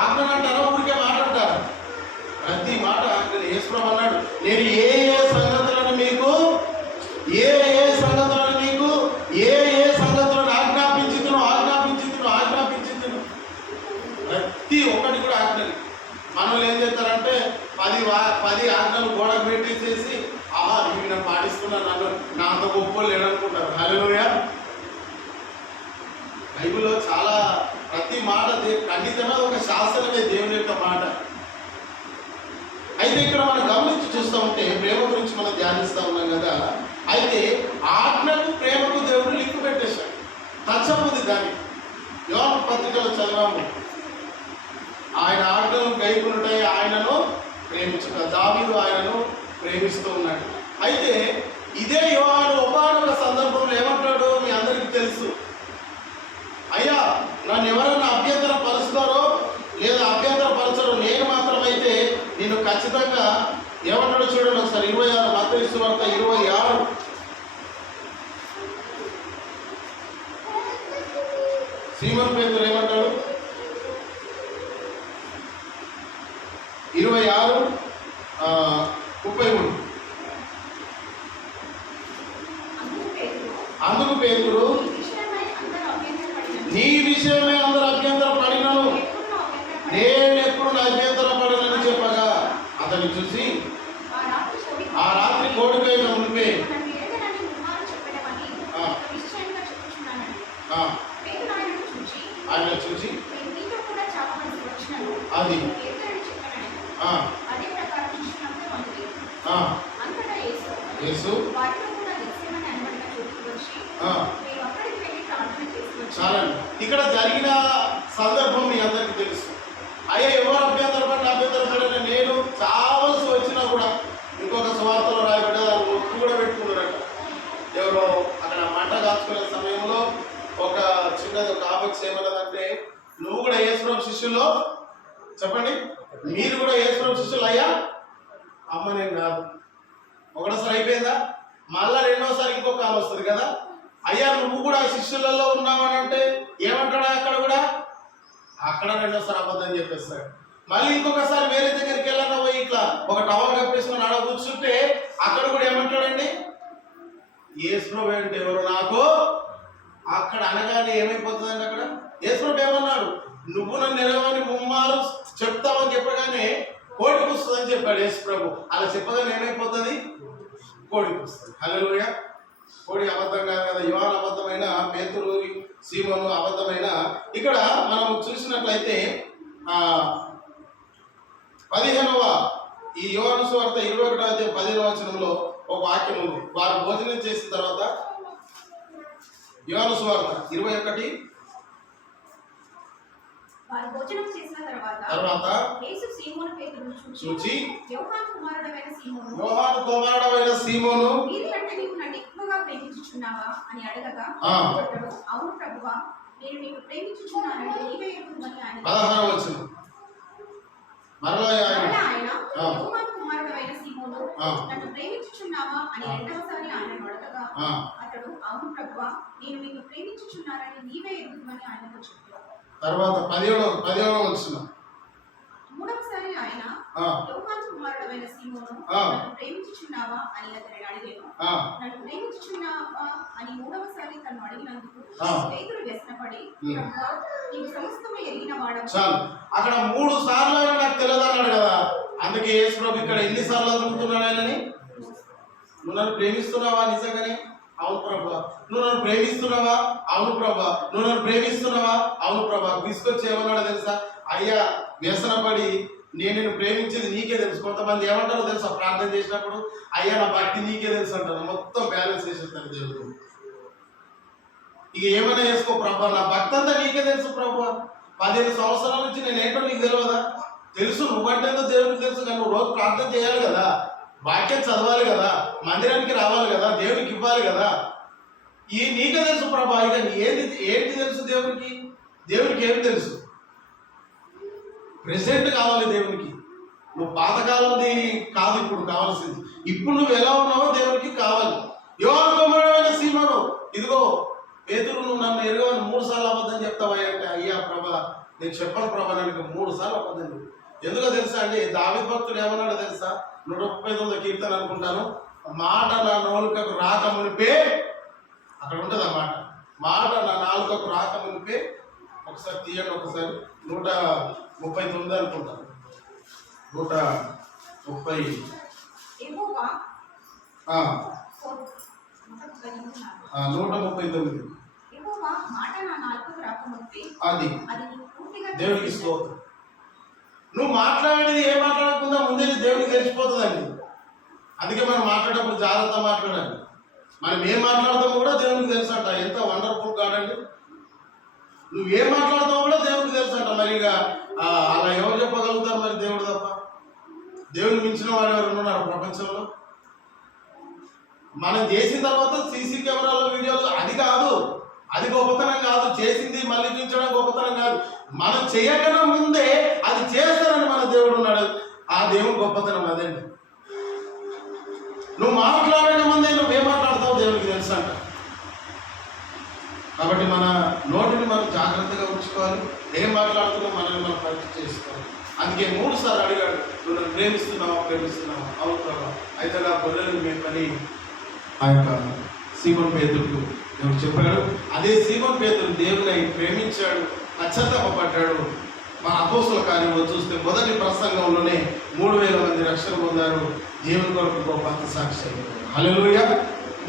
ఆజ్ఞ అంటారా? ఊరికే మాట అంటారు? ప్రతి మాట ఆజ్ఞ. యేసు ప్రభు అన్నాడు, నేను ఏ సంగతులను మీకు ప్రతి ఒక్కటి కూడా ఆజ్ఞలు. మనల్ని ఏం చేస్తారంటే 10 ఆజ్ఞలు గోడకు పెట్టేసేసి, ఆహా ఇవి నేను పాటిస్తున్నాను, నన్ను నా అంత గొప్ప లేదనుకుంటారు. హల్లెలూయా. బైబిల్లో చాలా ప్రతి మాట ఖండితమైన ఒక శాసనమే దేవుని యొక్క మాట. అయితే ఇక్కడ మనం గమనించి చూస్తూ ఉంటే ప్రేమ గురించి మనం ధ్యానిస్తూ ఉన్నాం కదా. అయితే ఆజ్ఞకు ప్రేమకు దేవుడు లింక్ పెట్టేశాడు. టచ్అప్ ఉంది దానికి. యోహాను పత్రికలో చదివాము, ఆయన ఆజ్ఞలను గైకొనుటై ఆయనను ప్రేమించుట. దావీదు ఆయనను ప్రేమిస్తూ ఉన్నాడు. అయితే ఇదే యోహాను ఒకానొక సందర్భంలో ఏమంటాడు మీ అందరికీ తెలుసు, అయ్యా నన్ను ఎవరైనా అభ్యంతర పరుస్తారో లేదా అభ్యంతర పరచరో నేను మాత్రమైతే నేను ఖచ్చితంగా ఏమంటాడో చూడండి ఒకసారి. 26 మత్తయి సువార్త 26. సీమోను పేతురు ఏమంటాడు? 26:33. అందుకు పేతురు, నీ విషయమే అందరూ అభ్యంతర పడినను నేను ఎప్పుడు నా అభ్యంతర పడనని చెప్పగా అతన్ని చూసి ఆ రాత్రి కోడికైన మునిపే ఆయన చూసి అది యేసు చాలండి. ఇక్కడ జరిగిన సందర్భం మీ అందరికీ తెలుసు. అయ్యా ఎవరు అభ్యంతర పడిన నేను చావలసి వచ్చినా కూడా ఇంకొక సువార్తలో రాయబడ్డ దాన్ని ఒట్టు కూడా పెట్టుకున్నారట. ఎవరో అక్కడ మంట కాచుకునే సమయంలో ఒక చిన్నది ఒక ఆపత్తి ఏమన్నదంటే, నువ్వు కూడా యేసుప్రభు శిష్యుల్లో చెప్పండి, మీరు కూడా యేసుప్రభు శిష్యులు అయ్యా? అమ్మ నేను కాదు. ఒకటోసారి అయిపోయిందా? మళ్ళా రెండోసారి ఇంకొక ఆమె వస్తుంది కదా, అయ్యా నువ్వు కూడా శిష్యులలో ఉన్నావని అంటే ఏమంటాడా? అక్కడ రెండోసారి అబద్ధం చెప్పేస్తాడు. మళ్ళీ ఇంకొకసారి వేరే దగ్గరికి వెళ్ళాను పోయి ఇట్లా ఒక టవర్ కప్పేసుకొని ఆడ కూర్చుంటే అక్కడ కూడా ఏమంటాడండి? యేసుప్రభు అంటే ఎవరు నాకు అక్కడ అనగానే ఏమైపోతుందండి? అక్కడ యేసుప్రభు ఏమన్నాడు? నువ్వు నన్ను నిలవని ముమ్మారు చెప్తావని చెప్పగానే కోడికి వస్తుందని చెప్పాడు యేసుప్రభు. అలా చెప్పగానే ఏమైపోతుంది? కోడికి వస్తుంది. హల్లెలూయా. కోడి అబద్ధం కాదు కదా. యోహాను అబద్ధమైన, పేతురు సీమోను అబద్ధమైన. ఇక్కడ మనం చూసినట్లయితే 15వ ఈ యోహాను సువార్త 21:15 ఒక వాక్యం ఉంది. వారు భోజనం చేసిన తర్వాత యోహాను సువార్త 21 వారు భోజనం చేసిన తర్వాత యేసు సీమోను పేతురును చూచి యోహాను కుమారుడైన సీమోను వీరికంటే నీవు నన్ను ఎక్కువగా ప్రేమించుచున్నావా అని అడగగా అతడు, అవును ప్రభువా, నేను నిన్ను ప్రేమించుచున్నానని నీవే ఎరుగుదువని ఆయన 16వ వచనం. మరలా ఆయన యోహాను కుమారుడైన సీమోను నన్ను ప్రేమించుచున్నావా అని రెండవసారి ఆయనను అడగగా అతడు అవును ప్రభువా నేను నిన్ను ప్రేమించుచున్నానని నీవే ఎరుగుదువని ఆయనతో చెప్పాడు. తర్వాత 10వ వచనం. మూడవసారి ఆయన యోహాను కుమారుడైన సీమోను నన్ను ప్రేమించుచున్నావా అని అతనిని అడిగాను. నన్ను ప్రేమించుచున్నావా అని మూడవసారి తను అడిగినందుకు పేతురు వ్యసనపడి ప్రభువా నీవు సమస్తము ఎరిగిన వాడవు. చాలు, అక్కడ 3 సార్లు ఆయన నాకు తెలియదు అన్నాడు కదా. అందుకే యేసు ప్రభు ఇక్కడ ఎన్నిసార్లు అడుగుతున్నాడు ఆయనని, నువ్వు నన్ను ప్రేమిస్తున్నావా నిజంగానే? అవును ప్రభా. నువ్వు నన్ను ప్రేమిస్తున్నావా? అవును ప్రభా. నువ్వు నన్ను ప్రేమిస్తున్నావా? అవును ప్రభా. తీసుకొచ్చి ఏమన్నాడో తెలుసా? అయ్యా వ్యసనపడి నేను నిన్ను ప్రేమించేది నీకే తెలుసు. కొంతమంది ఏమంటారో తెలుసా? ప్రార్థన చేసినప్పుడు అయ్యా నా భక్తి నీకే తెలుసు అంటారు. మొత్తం బ్యాలెన్స్ చేసేస్తాను దేవుడు. ఇక ఏమైనా చేసుకో ప్రభా, నా భక్తి అంతా నీకే తెలుసు ప్రభా. 15 సంవత్సరాల నుంచి నేను ఏంటో నీకు తెలియదా? తెలుసు, నువ్వంటేందో దేవుడికి తెలుసు. కానీ నువ్వు రోజు ప్రార్థన చేయాలి కదా, వాక్యం చదవాలి కదా, మందిరానికి రావాలి కదా, దేవునికి ఇవ్వాలి కదా. ఈ నీకే తెలుసు ప్రభా. ఇక ఏంటి తెలుసు దేవునికి? దేవునికి ఏమి తెలుసు? ప్రెసెంట్ కావాలి దేవునికి. నువ్వు పాతకాలంది కాదు ఇప్పుడు కావాల్సింది. ఇప్పుడు నువ్వు ఎలా ఉన్నావో దేవునికి కావాలి. యోహాను కుమారుడైన సీమోను, ఇదిగో పేతురు నువ్వు నన్ను ఎరగవని 3 సార్లు అబద్ధం చెప్తావా అంటే, అయ్యా ప్రభా నేను చెప్పను ప్రభా, నాకు 3 సార్లు అబద్ధం చెప్పు. ఎందుకో తెలుసా అండి? దావీదు భక్తుడు ఏమన్నాడో తెలుసా? 139వ కీర్తన అనుకుంటాను. మాట నా నాలుకకు రాక మునిపే, అక్కడ ఉంటుంది ఆ మాట. మాట నా నాలుకకు రాక మునిపే, ఒకసారి తీయండి, ఒకసారి 139 అనుకుంటాను. 139. అది దేవుడికి స్తోత్రం. నువ్వు మాట్లాడేది ఏం మాట్లాడకుండా ముందే దేవుడికి తెలిసిపోతుందండి. అందుకే మనం మాట్లాడేటప్పుడు జాగ్రత్త మాట్లాడాలి. మనం ఏం మాట్లాడతామో కూడా దేవుడికి తెలుసు అంట. ఎంత వండర్ఫుల్ కాదండి. నువ్వేం మాట్లాడతావు కూడా దేవుడికి తెలుసు అంట. మరి ఇక అలా ఎవరు చెప్పగలుగుతారు మరి? దేవుడు తప్ప. దేవుని మించిన వాడు ఎవరు ఉన్నారు ప్రపంచంలో? మనం చేసిన తర్వాత సీసీ కెమెరాలో వీడియోలు, అది కాదు, అది గొప్పతనం కాదు. చేసింది మళ్ళీ చూపించడం గొప్పతనం కాదు. మనం చేయకన్నా ముందే అది చేస్తానని మన దేవుడు ఉన్నాడు. ఆ దేవుడు గొప్పతనం అదండి. నువ్వు మాట్లాడక ముందే నువ్వేం మాట్లాడతావు దేవుడికి తెలుసు అంట. కాబట్టి మన నోటిని మనం జాగ్రత్తగా ఉంచుకోవాలి. ఏం మాట్లాడుతున్నావు మనల్ని మనం పరీక్ష చేసుకోవాలి. అందుకే 3 సార్లు అడిగాడు, నువ్వు నన్ను ప్రేమిస్తున్నావా? అవును ప్రభా. అయితే నా గొర్రెలను మేపని ఆ యొక్క సీమోను పేతురుకు దేవుడు చెప్పాడు. అదే సీమోను పేతురు దేవుని ప్రేమించాడు, పశ్చాత్తాపడ్డాడు. మా అపోస్తుల కార్యంలో చూస్తే మొదటి ప్రసంగంలోనే 3000 మంది రక్షణ పొందారు. దేవుని కొరకు గొప్ప సాక్షి. హల్లెలూయా.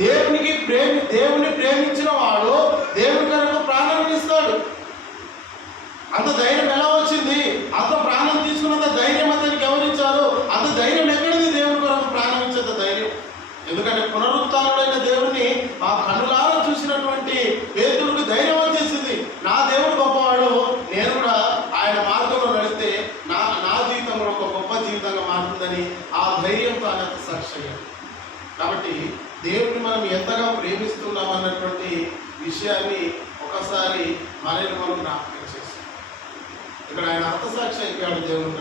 దేవుని ప్రేమించిన వాడు దేవుని కొరకు ప్రాణం ఇస్తాడు. అంత ధైర్యం ఎలా వచ్చింది? అంత ప్రాణం తీసుకున్నంత ధైర్యం అతనికి ఎవరిచ్చారు? అంత ధైర్యం ఎక్కడిది? దేవుని కొరకు ప్రాణం ఇచ్చేంత ధైర్యం. ఎందుకంటే పునరుత్థానుడైన దేవుడిని ఆ కన్నులారా చూసినటువంటి పేతురుకు ధైర్యం వచ్చేసింది. నా దేవుడు గొప్పవాడు, నేను కూడా ఆయన మార్గంలో నడిస్తే నా జీవితంలో ఒక గొప్ప జీవితంగా మారుతుందని ఆ ధైర్యంతో ఆయన సాక్షి అయ్యాడు. కాబట్టి దేవుడిని మనం ఎంతగా ప్రేమిస్తున్నాం అన్నటువంటి విషయాన్ని ఒకసారి మనల్ని మనం జ్ఞాపకం చేస్తాం. ఇక్కడ ఆయన హతసాక్షి అయిపోయాడు దేవుడు.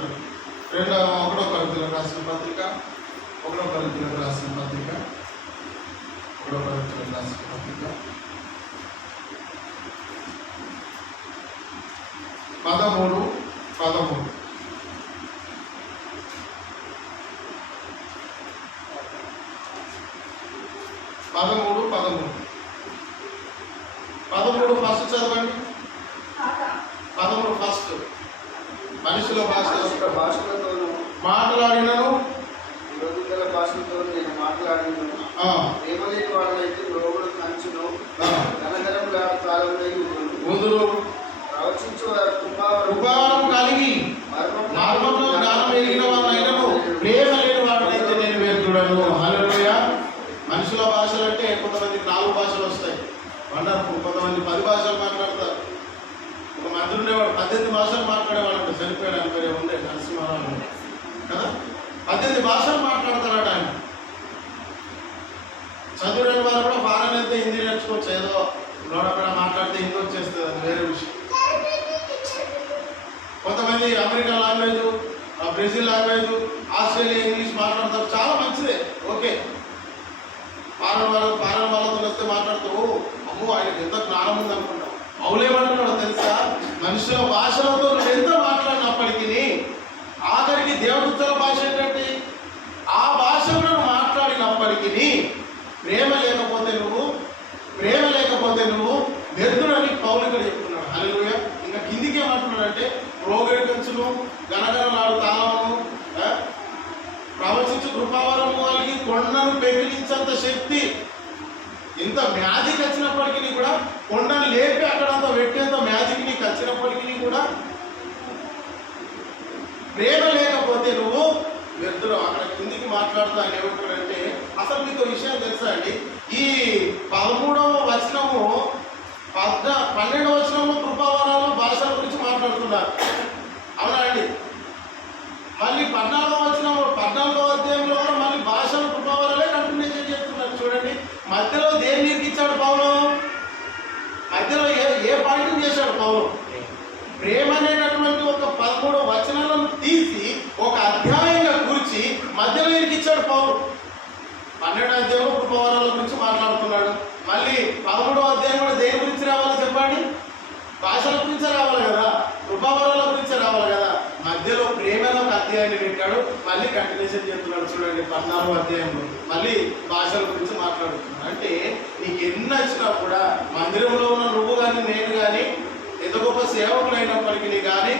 1 కొరింథీయులకు రాసిన పత్రిక 1 కొరింథీయులకు రాసిన పత్రిక 13 ఫస్ట్ చదవండి. 13 ఫస్ట్. మనుషుల భాషలతోనూ మాట్లాడినను విరోధితుల భాషలతో నేను మాట్లాడినను ప్రేమలేని వాడనైతే రోగులు కంచును ఘనఘనముల కాలంలో ముందురు ప్రవచించు కృపావరం కలిగి మర్మంలో జ్ఞానం ఎరిగిన వాడినైనను ప్రేమ లేని వాడినైతే నేను వేరుతుడను. హల్లెలూయా. మనుషుల భాషలు అంటే కొంతమందికి 4 భాషలు వస్తాయి. వండర్ఫుల్. కొంతమంది 10 భాషలు మాట్లాడతారు. ఒక మంత్రి ఉండేవాడు 18 భాషలు మాట్లాడేవాడు అంటే చనిపోయాడు. అని పేరు ఉండే నరసింహారావు కదా. 18 భాషలు మాట్లాడతాడు ఆయన. చదువులేని వారు కూడా ఫారెన్ అయితే హిందీ నేర్చుకోవచ్చు. ఏదో అక్కడ మాట్లాడితే హిందీ వచ్చేస్తుంది, అది వేరే American language, Brazil language, Australia English మాట్లాడతారు, చాలా మంచిదే, ఓకే. ఫారెన్ వాళ్ళతో వస్తే మాట్లాడుతూ అమ్మో ఆయనకు ఎంత జ్ఞానం ఉంది అనుకుంటాం. అవులేమంటున్నాడు తెలుసా, మనుషుల భాషలతో నువ్వు ఎంత మాట్లాడినప్పటికీ ఆఖరికి దేవదూతల భాష ఏంటంటే ఆ భాషలో మాట్లాడినప్పటికీ ప్రేమ లేకపోతే నువ్వు వ్యర్థుడని పౌలు ఇక్కడ చెప్తున్నాడు. హల్లెలూయా. ఇంకా కిందికి ఏమంటున్నాడంటే రోగడి కంచులు, గనగనలాడు తాళము, ప్రవచించు కృపావరము కలిగి కొండను పెగిలించేంత శక్తి, ఇంత మ్యాజిక్ వచ్చినప్పటికీ కూడా కొండను లేపి అక్కడంత పెట్టేంత మ్యాజిక్ నీకు వచ్చినప్పటికీ కూడా ప్రేమ లేకపోతే నువ్వు వ్యర్థుడు. అక్కడ కిందికి మాట్లాడుతూ ఆయన ఏమంటాడంటే అసలు మీకు విషయం తెలుసా అండి, ఈ 13వ వచనము 12వ వచనంలో కృపావరాలు భాషల గురించి మాట్లాడుతున్నారు, అవునా అండి. మళ్ళీ 14వ అధ్యాయంలో కూడా మళ్ళీ భాషల కృపావరాలే కంటిన్యూషన్ చేస్తున్నారు. చూడండి మధ్యలో దేన్ని ఇరికిచ్చాడు పౌలు, మధ్యలో ఏ పాయింట్ చేశాడు పౌలు? ప్రేమ అనేటటువంటి ఒక 13 వచనాలను తీసి ఒక అధ్యాయంగా కూర్చి మధ్యలో ఇరికిచ్చాడు పౌలు. 12వ అధ్యాయంలో కృపావరాల గురించి మాట్లాడుతున్నాడు, మళ్ళీ 13వ అధ్యాయం కూడా దేని గురించి రావాలి చెప్పండి? భాషల గురించి రావాలి కదా, కృపావరాల గురించి రావాలి కదా. మధ్యలో ప్రేమలో ఒక అధ్యాయాన్ని పెట్టాడు, మళ్ళీ కంటిన్యూషన్ చేస్తున్నాడు. చూడండి 14వ అధ్యాయంలో మళ్ళీ భాషల గురించి మాట్లాడుతున్నాడు. అంటే నీకు ఎన్ని వచ్చినా కూడా మందిరంలో ఉన్న నువ్వు కానీ నేను కానీ ఎంత గొప్ప సేవకులు అయినప్పటికీ కానీ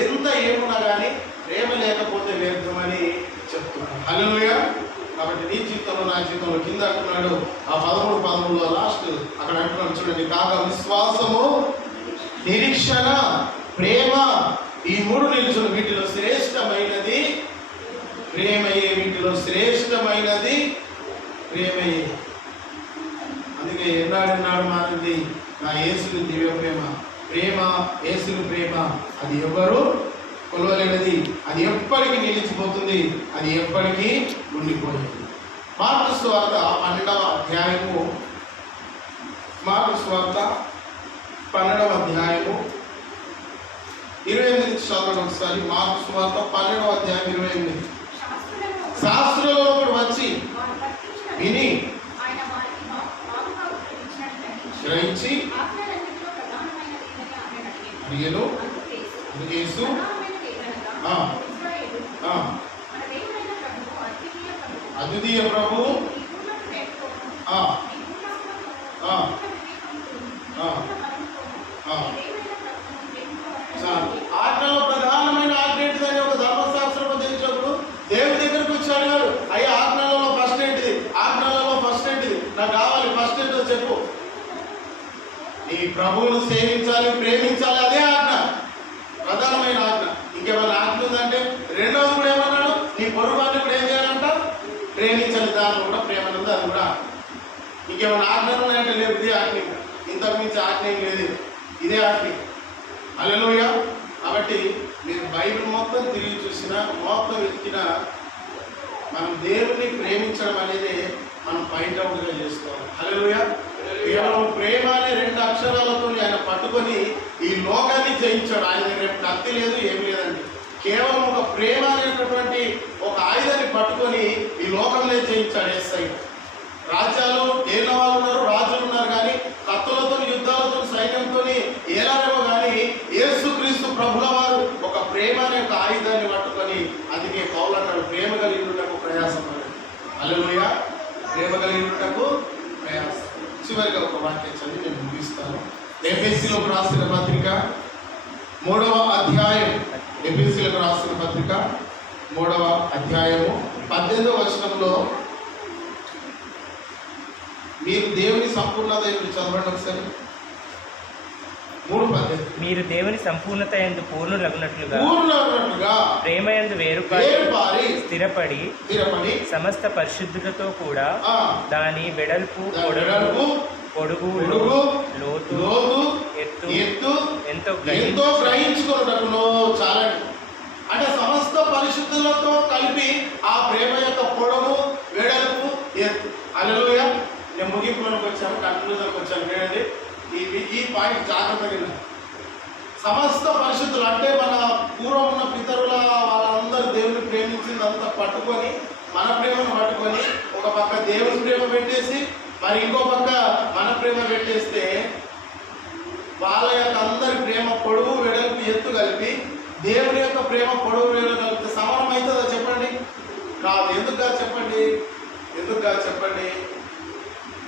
ఎంత ఏమున్నా కానీ ప్రేమ లేకపోతే వ్యర్థమని చెప్తున్నాడు. హల్లెలూయా. కాబట్టి నీ జీవితంలో నా జీవితంలో కింద అంటున్నాడు ఆ 13:13లో లాస్ట్ అక్కడ అంటున్నాడు చూడండి, కాగా విశ్వాసము, నిరీక్షణ, ప్రేమ, ఈ 3 నిలుచులు, వీటిలో శ్రేష్టమైనది ప్రేమయే. వీటిలో శ్రేష్టమైనది ప్రేమయే. అందుకే ఎన్నాడు మారింది నా యేసుని దివ్య ప్రేమ, యేసుని ప్రేమ అది ఎవరు కొలవలేనిది, అది ఎప్పటికీ నిలిచిపోతుంది, అది ఎప్పటికీ ఉండిపోయింది. మార్కు సువార్త 12వ అధ్యాయము, మార్కు సువార్త 12వ అధ్యాయము 28 చదవండి ఒకసారి. మార్కు సువార్త 12వ అధ్యాయం 28. శాస్త్రులలో ఒకడు వచ్చి విని గ్రహించి అడిగెను. యేసు అద్వితీయ ప్రభు ఆజ్ఞలో ప్రధానమైన ఆజ్ఞ ఏంటిదని ఒక ధర్మశాస్త్రం తెలిసినప్పుడు దేవుడి దగ్గరకు వచ్చి అడిగారు, అయ్యా ఆజ్ఞలలో ఫస్ట్ ఏంటిది, ఆజ్ఞలలో ఫస్ట్ ఏంటిది, నాకు కావాలి, ఫస్ట్ ఏంటో చెప్పు. నీ ప్రభువును సేవించాలి, ప్రేమించాలి, అదే ఆజ్ఞ, ప్రధానమైన ఆజ్ఞ. ఇంకేమైనా ఆజ్ఞ ఉందంటే రెండవది కూడా ఏమన్నాడు, నీ పొరుగువాడిని కూడా ఏం చేయాలంట, ప్రేమించాలి. దానిలో కూడా ప్రేమ ఉంది, అది కూడా. ఇంకేమైనా ఆజ్ఞలు ఉన్నాయంటే లేదు, ఇదే ఆజ్ఞ, ఇంతకు మించి ఆజ్ఞ ఏం లేదు, ఇదే ఆజ్ఞ. హల్లెలూయా. కాబట్టి మీరు బైబిల్ మొత్తం తిరిగి చూసినా, మొత్తం వెతికినా మనం దేవుని ప్రేమించడం అనేది మనం పాయింట్ అవుట్గా చేసుకోవాలి. హల్లెలూయా. కేవలం ప్రేమ అనే 2 అక్షరాలతో ఆయన పట్టుకొని ఈ లోకాన్ని జయించాడు. ఆయన దగ్గర కత్తి లేదు, ఏమి లేదండి. కేవలం ఒక ప్రేమ అనేటటువంటి ఒక ఆయుధాన్ని పట్టుకొని ఈ లోకంలో జయించాడు యేసయ్య. రాజ్యాలు ఏళ్ళ వాళ్ళు ఉన్నారు, రాజులు ఉన్నారు, కానీ కత్తులతో, యుద్ధాలతో, సైన్యంతో ఏలారేమో కానీ యేసుక్రీస్తు ప్రభుల వారు ఒక ప్రేమ అనే ఒక ఆయుధాన్ని పట్టుకొని, అందుకే పౌలు అంటాడు ప్రేమ కలిగినటకు ప్రయాసపడండి. హల్లెలూయా. ప్రేమ కలిగినటకు ప్రయాసం. చివరిగా ఒక వాక్యం చదివి నేను ముగిస్తాను. ఎఫెసీయులకు రాసిన పత్రిక 3వ అధ్యాయం, ఎఫెసీయులకు రాసిన పత్రిక 3వ అధ్యాయము 18వ వచనంలో మీరు దేవుని సంపూర్ణత చదవండి ఒకసారి. 3:18 మీరు దేవుని సంపూర్ణత యందు పూర్ణులగునట్లుగా ప్రేమ యందు వేరుపారి స్థిరపడి సమస్త పరిశుద్ధులతో కూడా దాని వెడల్పు, పొడుగు, లోతు, ఎత్తు ఎంతో గ్రహించుకున్నట్టును చాలండి. అంటే సమస్త పరిశుద్ధులతో కలిపి ఆ ప్రేమ యొక్క పొడవు, వెడల్పు, ఎత్తు. హల్లెలూయా. నేను ముగింపులోకి వచ్చాను, కంక్లూజన్కి వచ్చాను. చూడండి, ఈ పాయింట్ జాగ్రత్తగా. సమస్త పరిశుద్ధులు అంటే మన పూర్వం ఉన్న పితరుల వాళ్ళందరూ దేవుని ప్రేమించిందంతా పట్టుకొని మన ప్రేమను పట్టుకొని ఒక పక్క దేవుని ప్రేమ పెట్టేసి మరి ఇంకో పక్క మన ప్రేమ పెట్టేస్తే వాళ్ళ యొక్క అందరి ప్రేమ పొడవు వెడల్పు ఎత్తు కలిపి దేవుని యొక్క ప్రేమ పొడవు వెడల్పు కలిపితే సమానం అవుతుందా చెప్పండి? కాదు. ఎందుకు కాదు చెప్పండి? ఎందుకు కాదు చెప్పండి?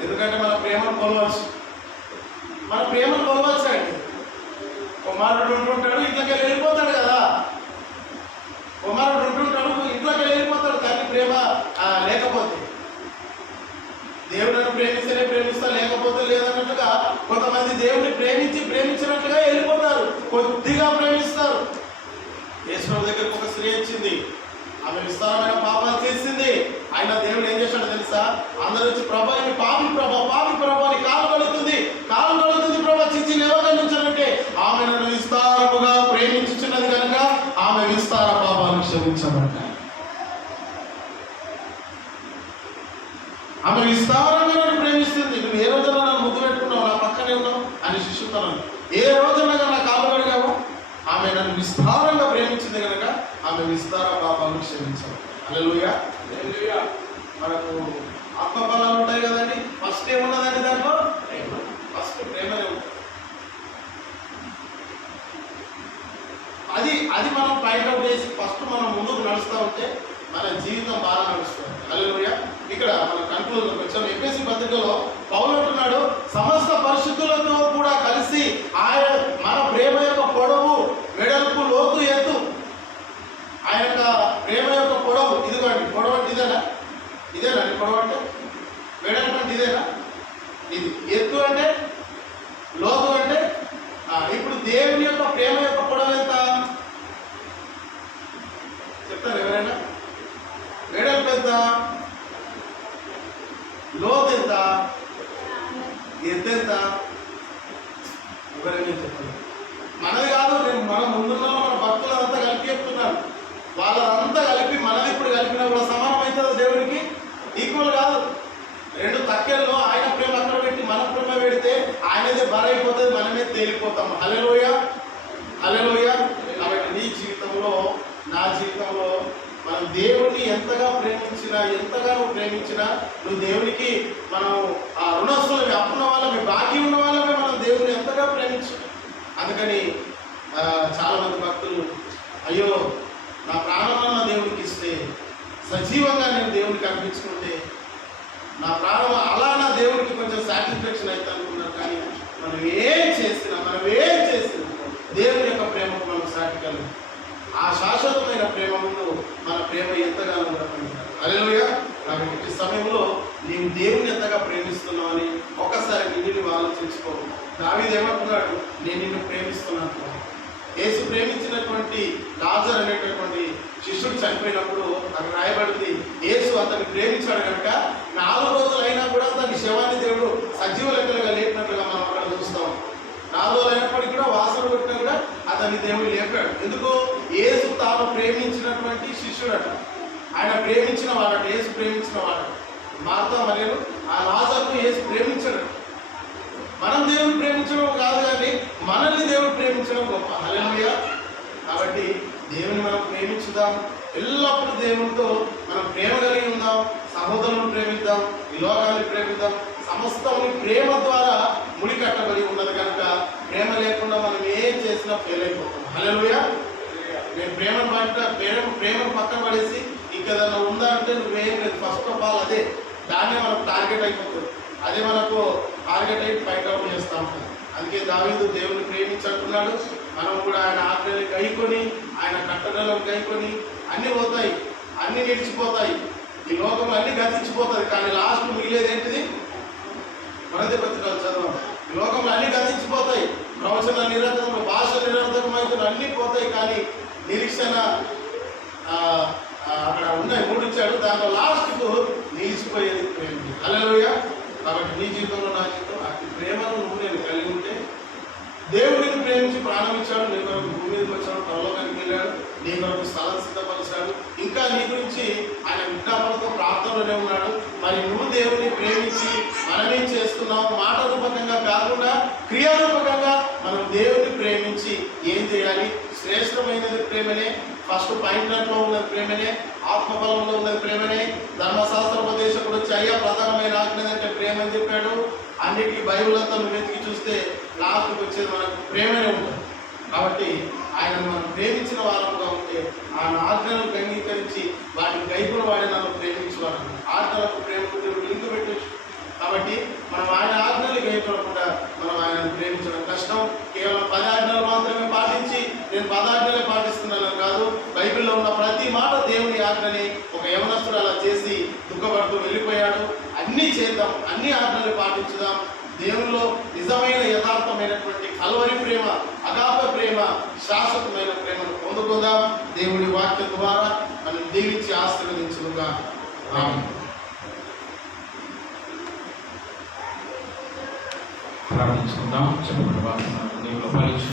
ఎందుకంటే మన ప్రేమను కొలవచ్చు, మన ప్రేమను కొలవచ్చు అండి. కుమారుడు ఉంటుంటాడు, ఇంట్లోకి వెళ్ళిపోతాడు కదా. కుమారుడు ఉంటుంటాడు, ఇంట్లోకి వెళ్ళిపోతాడు. కానీ ప్రేమ లేకపోతే దేవుడిని ప్రేమిస్తేనే ప్రేమిస్తా, లేకపోతే లేదన్నట్టుగా కొంతమంది దేవుని ప్రేమించినట్లుగా వెళ్ళిపోతారు, కొద్దిగా ప్రేమిస్తారు. యేసు దగ్గరకు ఒక స్త్రీ వచ్చింది, ఆమె విస్తారమైన పాపాలు చేసింది. ఆయన దేవుడు ఏం చేశాడో తెలుసా? అందరూ వచ్చి ప్రభా ఇది పాపి ప్రభా అని కాలు కడుగుతుంది ప్రభా, చిచ్చి లేవగలించాలంటే ఆమె నన్ను విస్తారముగా ప్రేమించుచున్నది కనుక ఆమె విస్తార పాపాలు క్షమించబడ్డాయి. ఆమె విస్తారంగా నన్ను ప్రేమిస్తుంది. నువ్వు ఏ రోజున నన్ను ముద్దు పెట్టుకున్నావు, నా పక్కనే ఉన్నావు అని శిష్యుతున్నాను. ఏ రోజునగా నా కాళ్ళు కడిగావు? ఆమె నన్ను విస్తారంగా ప్రేమించింది కనుక ఆమె విస్తార పాపాలను క్షమించాలి. హల్లెలూయా. మనకు ఆత్మఫలాలు ఉంటాయి కదండి. ఫస్ట్ ఏమున్నదండి దాంట్లో? ఫస్ట్ ప్రేమనే ఉంటుంది. అది మనం పాయింట్అవుట్ చేసి ఫస్ట్ మనం ముందుకు నడుస్తూ ఉంటే మన జీవితం బాగా నడుస్తుంది. హల్లెలూయా. ఇక్కడ మన కన్క్లూజన్ వచ్చాం. ఎఫెసీ పత్రికలో పౌలు అంటున్నాడు, సమస్త పరిశుద్ధులతో కూడా కలిసి ఆయన మన ప్రేమ యొక్క పొడవు వెడల్పు లోతు ఎత్తు, ఆయన యొక్క ప్రేమ యొక్క పొడవు ఇదిగోండి. పొడవు అంటే ఇదేనండి పొడవు అంటే, వెడల్పు అంటే ఇదేనా? ఇది. ఎత్తు అంటే, లోతు అంటే. ఇప్పుడు దేవుని యొక్క ప్రేమ యొక్క పొడవు ఎంత చెప్తారు ఎవరైనా? వెడల్పు ఎంత, లోతు ఎంత, ఎత్తు ఎంత? ఎవరైనా చెప్పండి. మనది కాదు, నేను మన ముందున్న మన భక్తులంతా కలిపి చెప్తున్నాను. వాళ్ళంతా కలిపి మనది ఇప్పుడు కలిపినా కూడా సమానం అవుతుందా దేవుడికి? ఈక్వల్ కాదు. రెండు తక్కెల్లో ఆయన ప్రేమ అక్కడ పెట్టి మన ప్రేమ పెడితే ఆయనదే బరైపోతుంది, మనమే తేలిపోతాం. హల్లెలూయా. హల్లెలూయా. కాబట్టి నీ జీవితంలో, నా జీవితంలో మనం దేవుడిని ఎంతగా ప్రేమించినా నువ్వు దేవునికి మనం ఆ రుణస్తులమే, అప్పున్న వాళ్ళమే, బాకీ ఉన్న వాళ్ళమే మనం దేవుడిని ఎంతగా ప్రేమించు. అందుకని చాలామంది భక్తులు అయ్యో నా ప్రాణం దేవుడికి ఇస్తే, సజీవంగా నేను దేవుడికి అర్పించుకుంటే నా ప్రాణం అలా నా దేవుడికి కొంచెం సాటిస్ఫాక్షన్ అయితే అనుకున్నారు. కానీ మనం ఏం చేసినా దేవుని యొక్క ప్రేమకు మనం సాటికలు. ఆ శాశ్వతమైన ప్రేమ ముందు మన ప్రేమ ఎంతగానో ఉండకుంటారు. హల్లెలూయా. కాబట్టి ఈ సమయంలో నీవు దేవుని ఎంతగా ప్రేమిస్తున్నావని ఒక్కసారి నిన్ను ఆలోచించుకో. దావీదు ఏమంటున్నాడు? నేను నిన్ను ప్రేమిస్తున్నాను. యేసు ప్రేమించినటువంటి లాజరు అనేటటువంటి శిష్యుడు చనిపోయినప్పుడు అక్కడ రాయబడింది, యేసు అతన్ని ప్రేమించాడు కనుక 4 రోజులు అయినా కూడా అతని శవాన్ని దేవుడు సజీవ లెక్కలుగా లేపినట్లుగా మనం అక్కడ చూస్తాం. 4 రోజులు అయినప్పటికీ కూడా వాసన కొట్టినా కూడా అతన్ని దేవుడు లేపాడు. ఎందుకు? యేసు తాను ప్రేమించినటువంటి శిష్యుడట, ఆయన ప్రేమించిన వాడట, యేసు ప్రేమించిన వాడట. మార్తా మరియను ఆ లాజరును యేసు ప్రేమించాడు. మనం దేవుని ప్రేమించడం కాదు, కానీ మనల్ని దేవుడు ప్రేమించడం గొప్ప. హల్లెలూయా. కాబట్టి దేవుని మనం ప్రేమించుదాం. ఎల్లప్పుడూ దేవునితో మనం ప్రేమ కలిగి ఉందాం. సహోదరులను ప్రేమిద్దాం, ఈ లోకాన్ని ప్రేమిద్దాం. సమస్తముని ప్రేమ ద్వారా ముడి కట్టబడి ఉన్నది కనుక ప్రేమ లేకుండా మనం ఏం చేసినా ఫెయిల్ అయిపోతాం. హల్లెలూయా. నేను ప్రేమను పక్కన పడేసి ఇంకేదన్నా ఉందా అంటే నువ్వేం లేదు. ఫస్ట్ ఆఫ్ ఆల్ అదే, దాన్నే మనకు టార్గెట్ అయిపోతుంది. అదే మనకు టార్గెట్ అయి ఫైట్ అవుట్ చేస్తూ ఉంటాం. అందుకే దావీదు దేవుని ప్రేమించుకున్నాడు. మనం కూడా ఆయన ఆజ్ఞలు గైకొని, ఆయన కట్టడలను గైకొని అన్నీ పోతాయి, అన్నీ నిలిచిపోతాయి. ఈ లోకంలో అన్నీ గతించిపోతుంది, కానీ లాస్ట్ మిగిలేది ఏంటిది? మొదటి పత్రికలు చదవం. ఈ లోకంలో అన్నీ గతించిపోతాయి. ప్రవచన నిరంతరం, భాష నిరంతరమైతే అన్నీ పోతాయి, కానీ నిరీక్షణ అక్కడ ఉన్నాయి 3 ఇచ్చాడు. దాంట్లో లాస్ట్కు నిలిచిపోయేది ప్రేమ. హల్లెలూయా. కాబట్టి నీ జీవితంలో, నా జీవితంలో అతి ప్రేమను నువ్వు నేను కలిగి ఉంటే, దేవుడిని ప్రేమించి ప్రాణం ఇచ్చాడు, నీ కొరకు భూమి మీదకి వచ్చాడు, పరలోకానికి వెళ్ళాడు, నీ కొరకు స్థలం సిద్ధపరిచాడు, ఇంకా నీ గురించి ఆయన విజ్ఞాపనతో ప్రార్థనలోనే ఉన్నాడు. మరి నువ్వు దేవుడిని ప్రేమించి మనమేం చేస్తున్నావు? మాట రూపకంగా కాకుండా క్రియారూపకంగా మనం దేవుడిని ప్రేమించి చేయాలి. శ్రేష్టమైనది ప్రేమనే. ఫస్ట్ పాయింట్లో ఉన్నది ప్రేమనే, ఆత్మబలంలో ఉన్నది ప్రేమనే. ధర్మశాస్త్రోపదేశకుడు వచ్చి అయ్యా ప్రధానమైన ఆజ్ఞ అంటే ప్రేమ అని చెప్పాడు. అన్నిటికీ బైబిల్ అంతా నువ్వు వెతికి చూస్తే లాస్ట్కి వచ్చేది మనకు ప్రేమనే ఉంటుంది. కాబట్టి ఆయన మనం ప్రేమించిన వారంగా ఉంటే ఆయన ఆజ్ఞలను అంగీకరించి వాటిని గైకులు వాడి నన్ను ప్రేమించేవారు. ఆజ్ఞలకు ప్రేమకు దేవుడు లింక్ పెట్టచ్చు. కాబట్టి మనం ఆయన ఆజ్ఞలు గైకొనకుండా మనం ఆయనను ప్రేమించడం కష్టం. కేవలం 10 ఆజ్ఞలు మాత్రమే పాటించి నేను 10 ఆజ్ఞలే పాటిస్తున్నాను కాదు. బైబిల్లో ఉన్న ప్రతి మాట దేవుని ఆజ్ఞని ఒక యవనస్తుడు అలా చేసి దుఃఖపడుతూ వెళ్ళిపోయాడు. అన్నీ చేద్దాం, అన్ని ఆజ్ఞలు పాటించుదాం. దేవునిలో నిజమైన యథార్థమైనటువంటి కల్వరి ప్రేమ, అగాప ప్రేమ, శాశ్వతమైన ప్రేమను పొందుకుందాం. దేవుడి వాక్యం ద్వారా మనం దీవించి ఆశీర్వదించుగా. ఆమేన్. ప్రార్థించుకుందాం. చెప్పబడిన వాక్యం దేవుని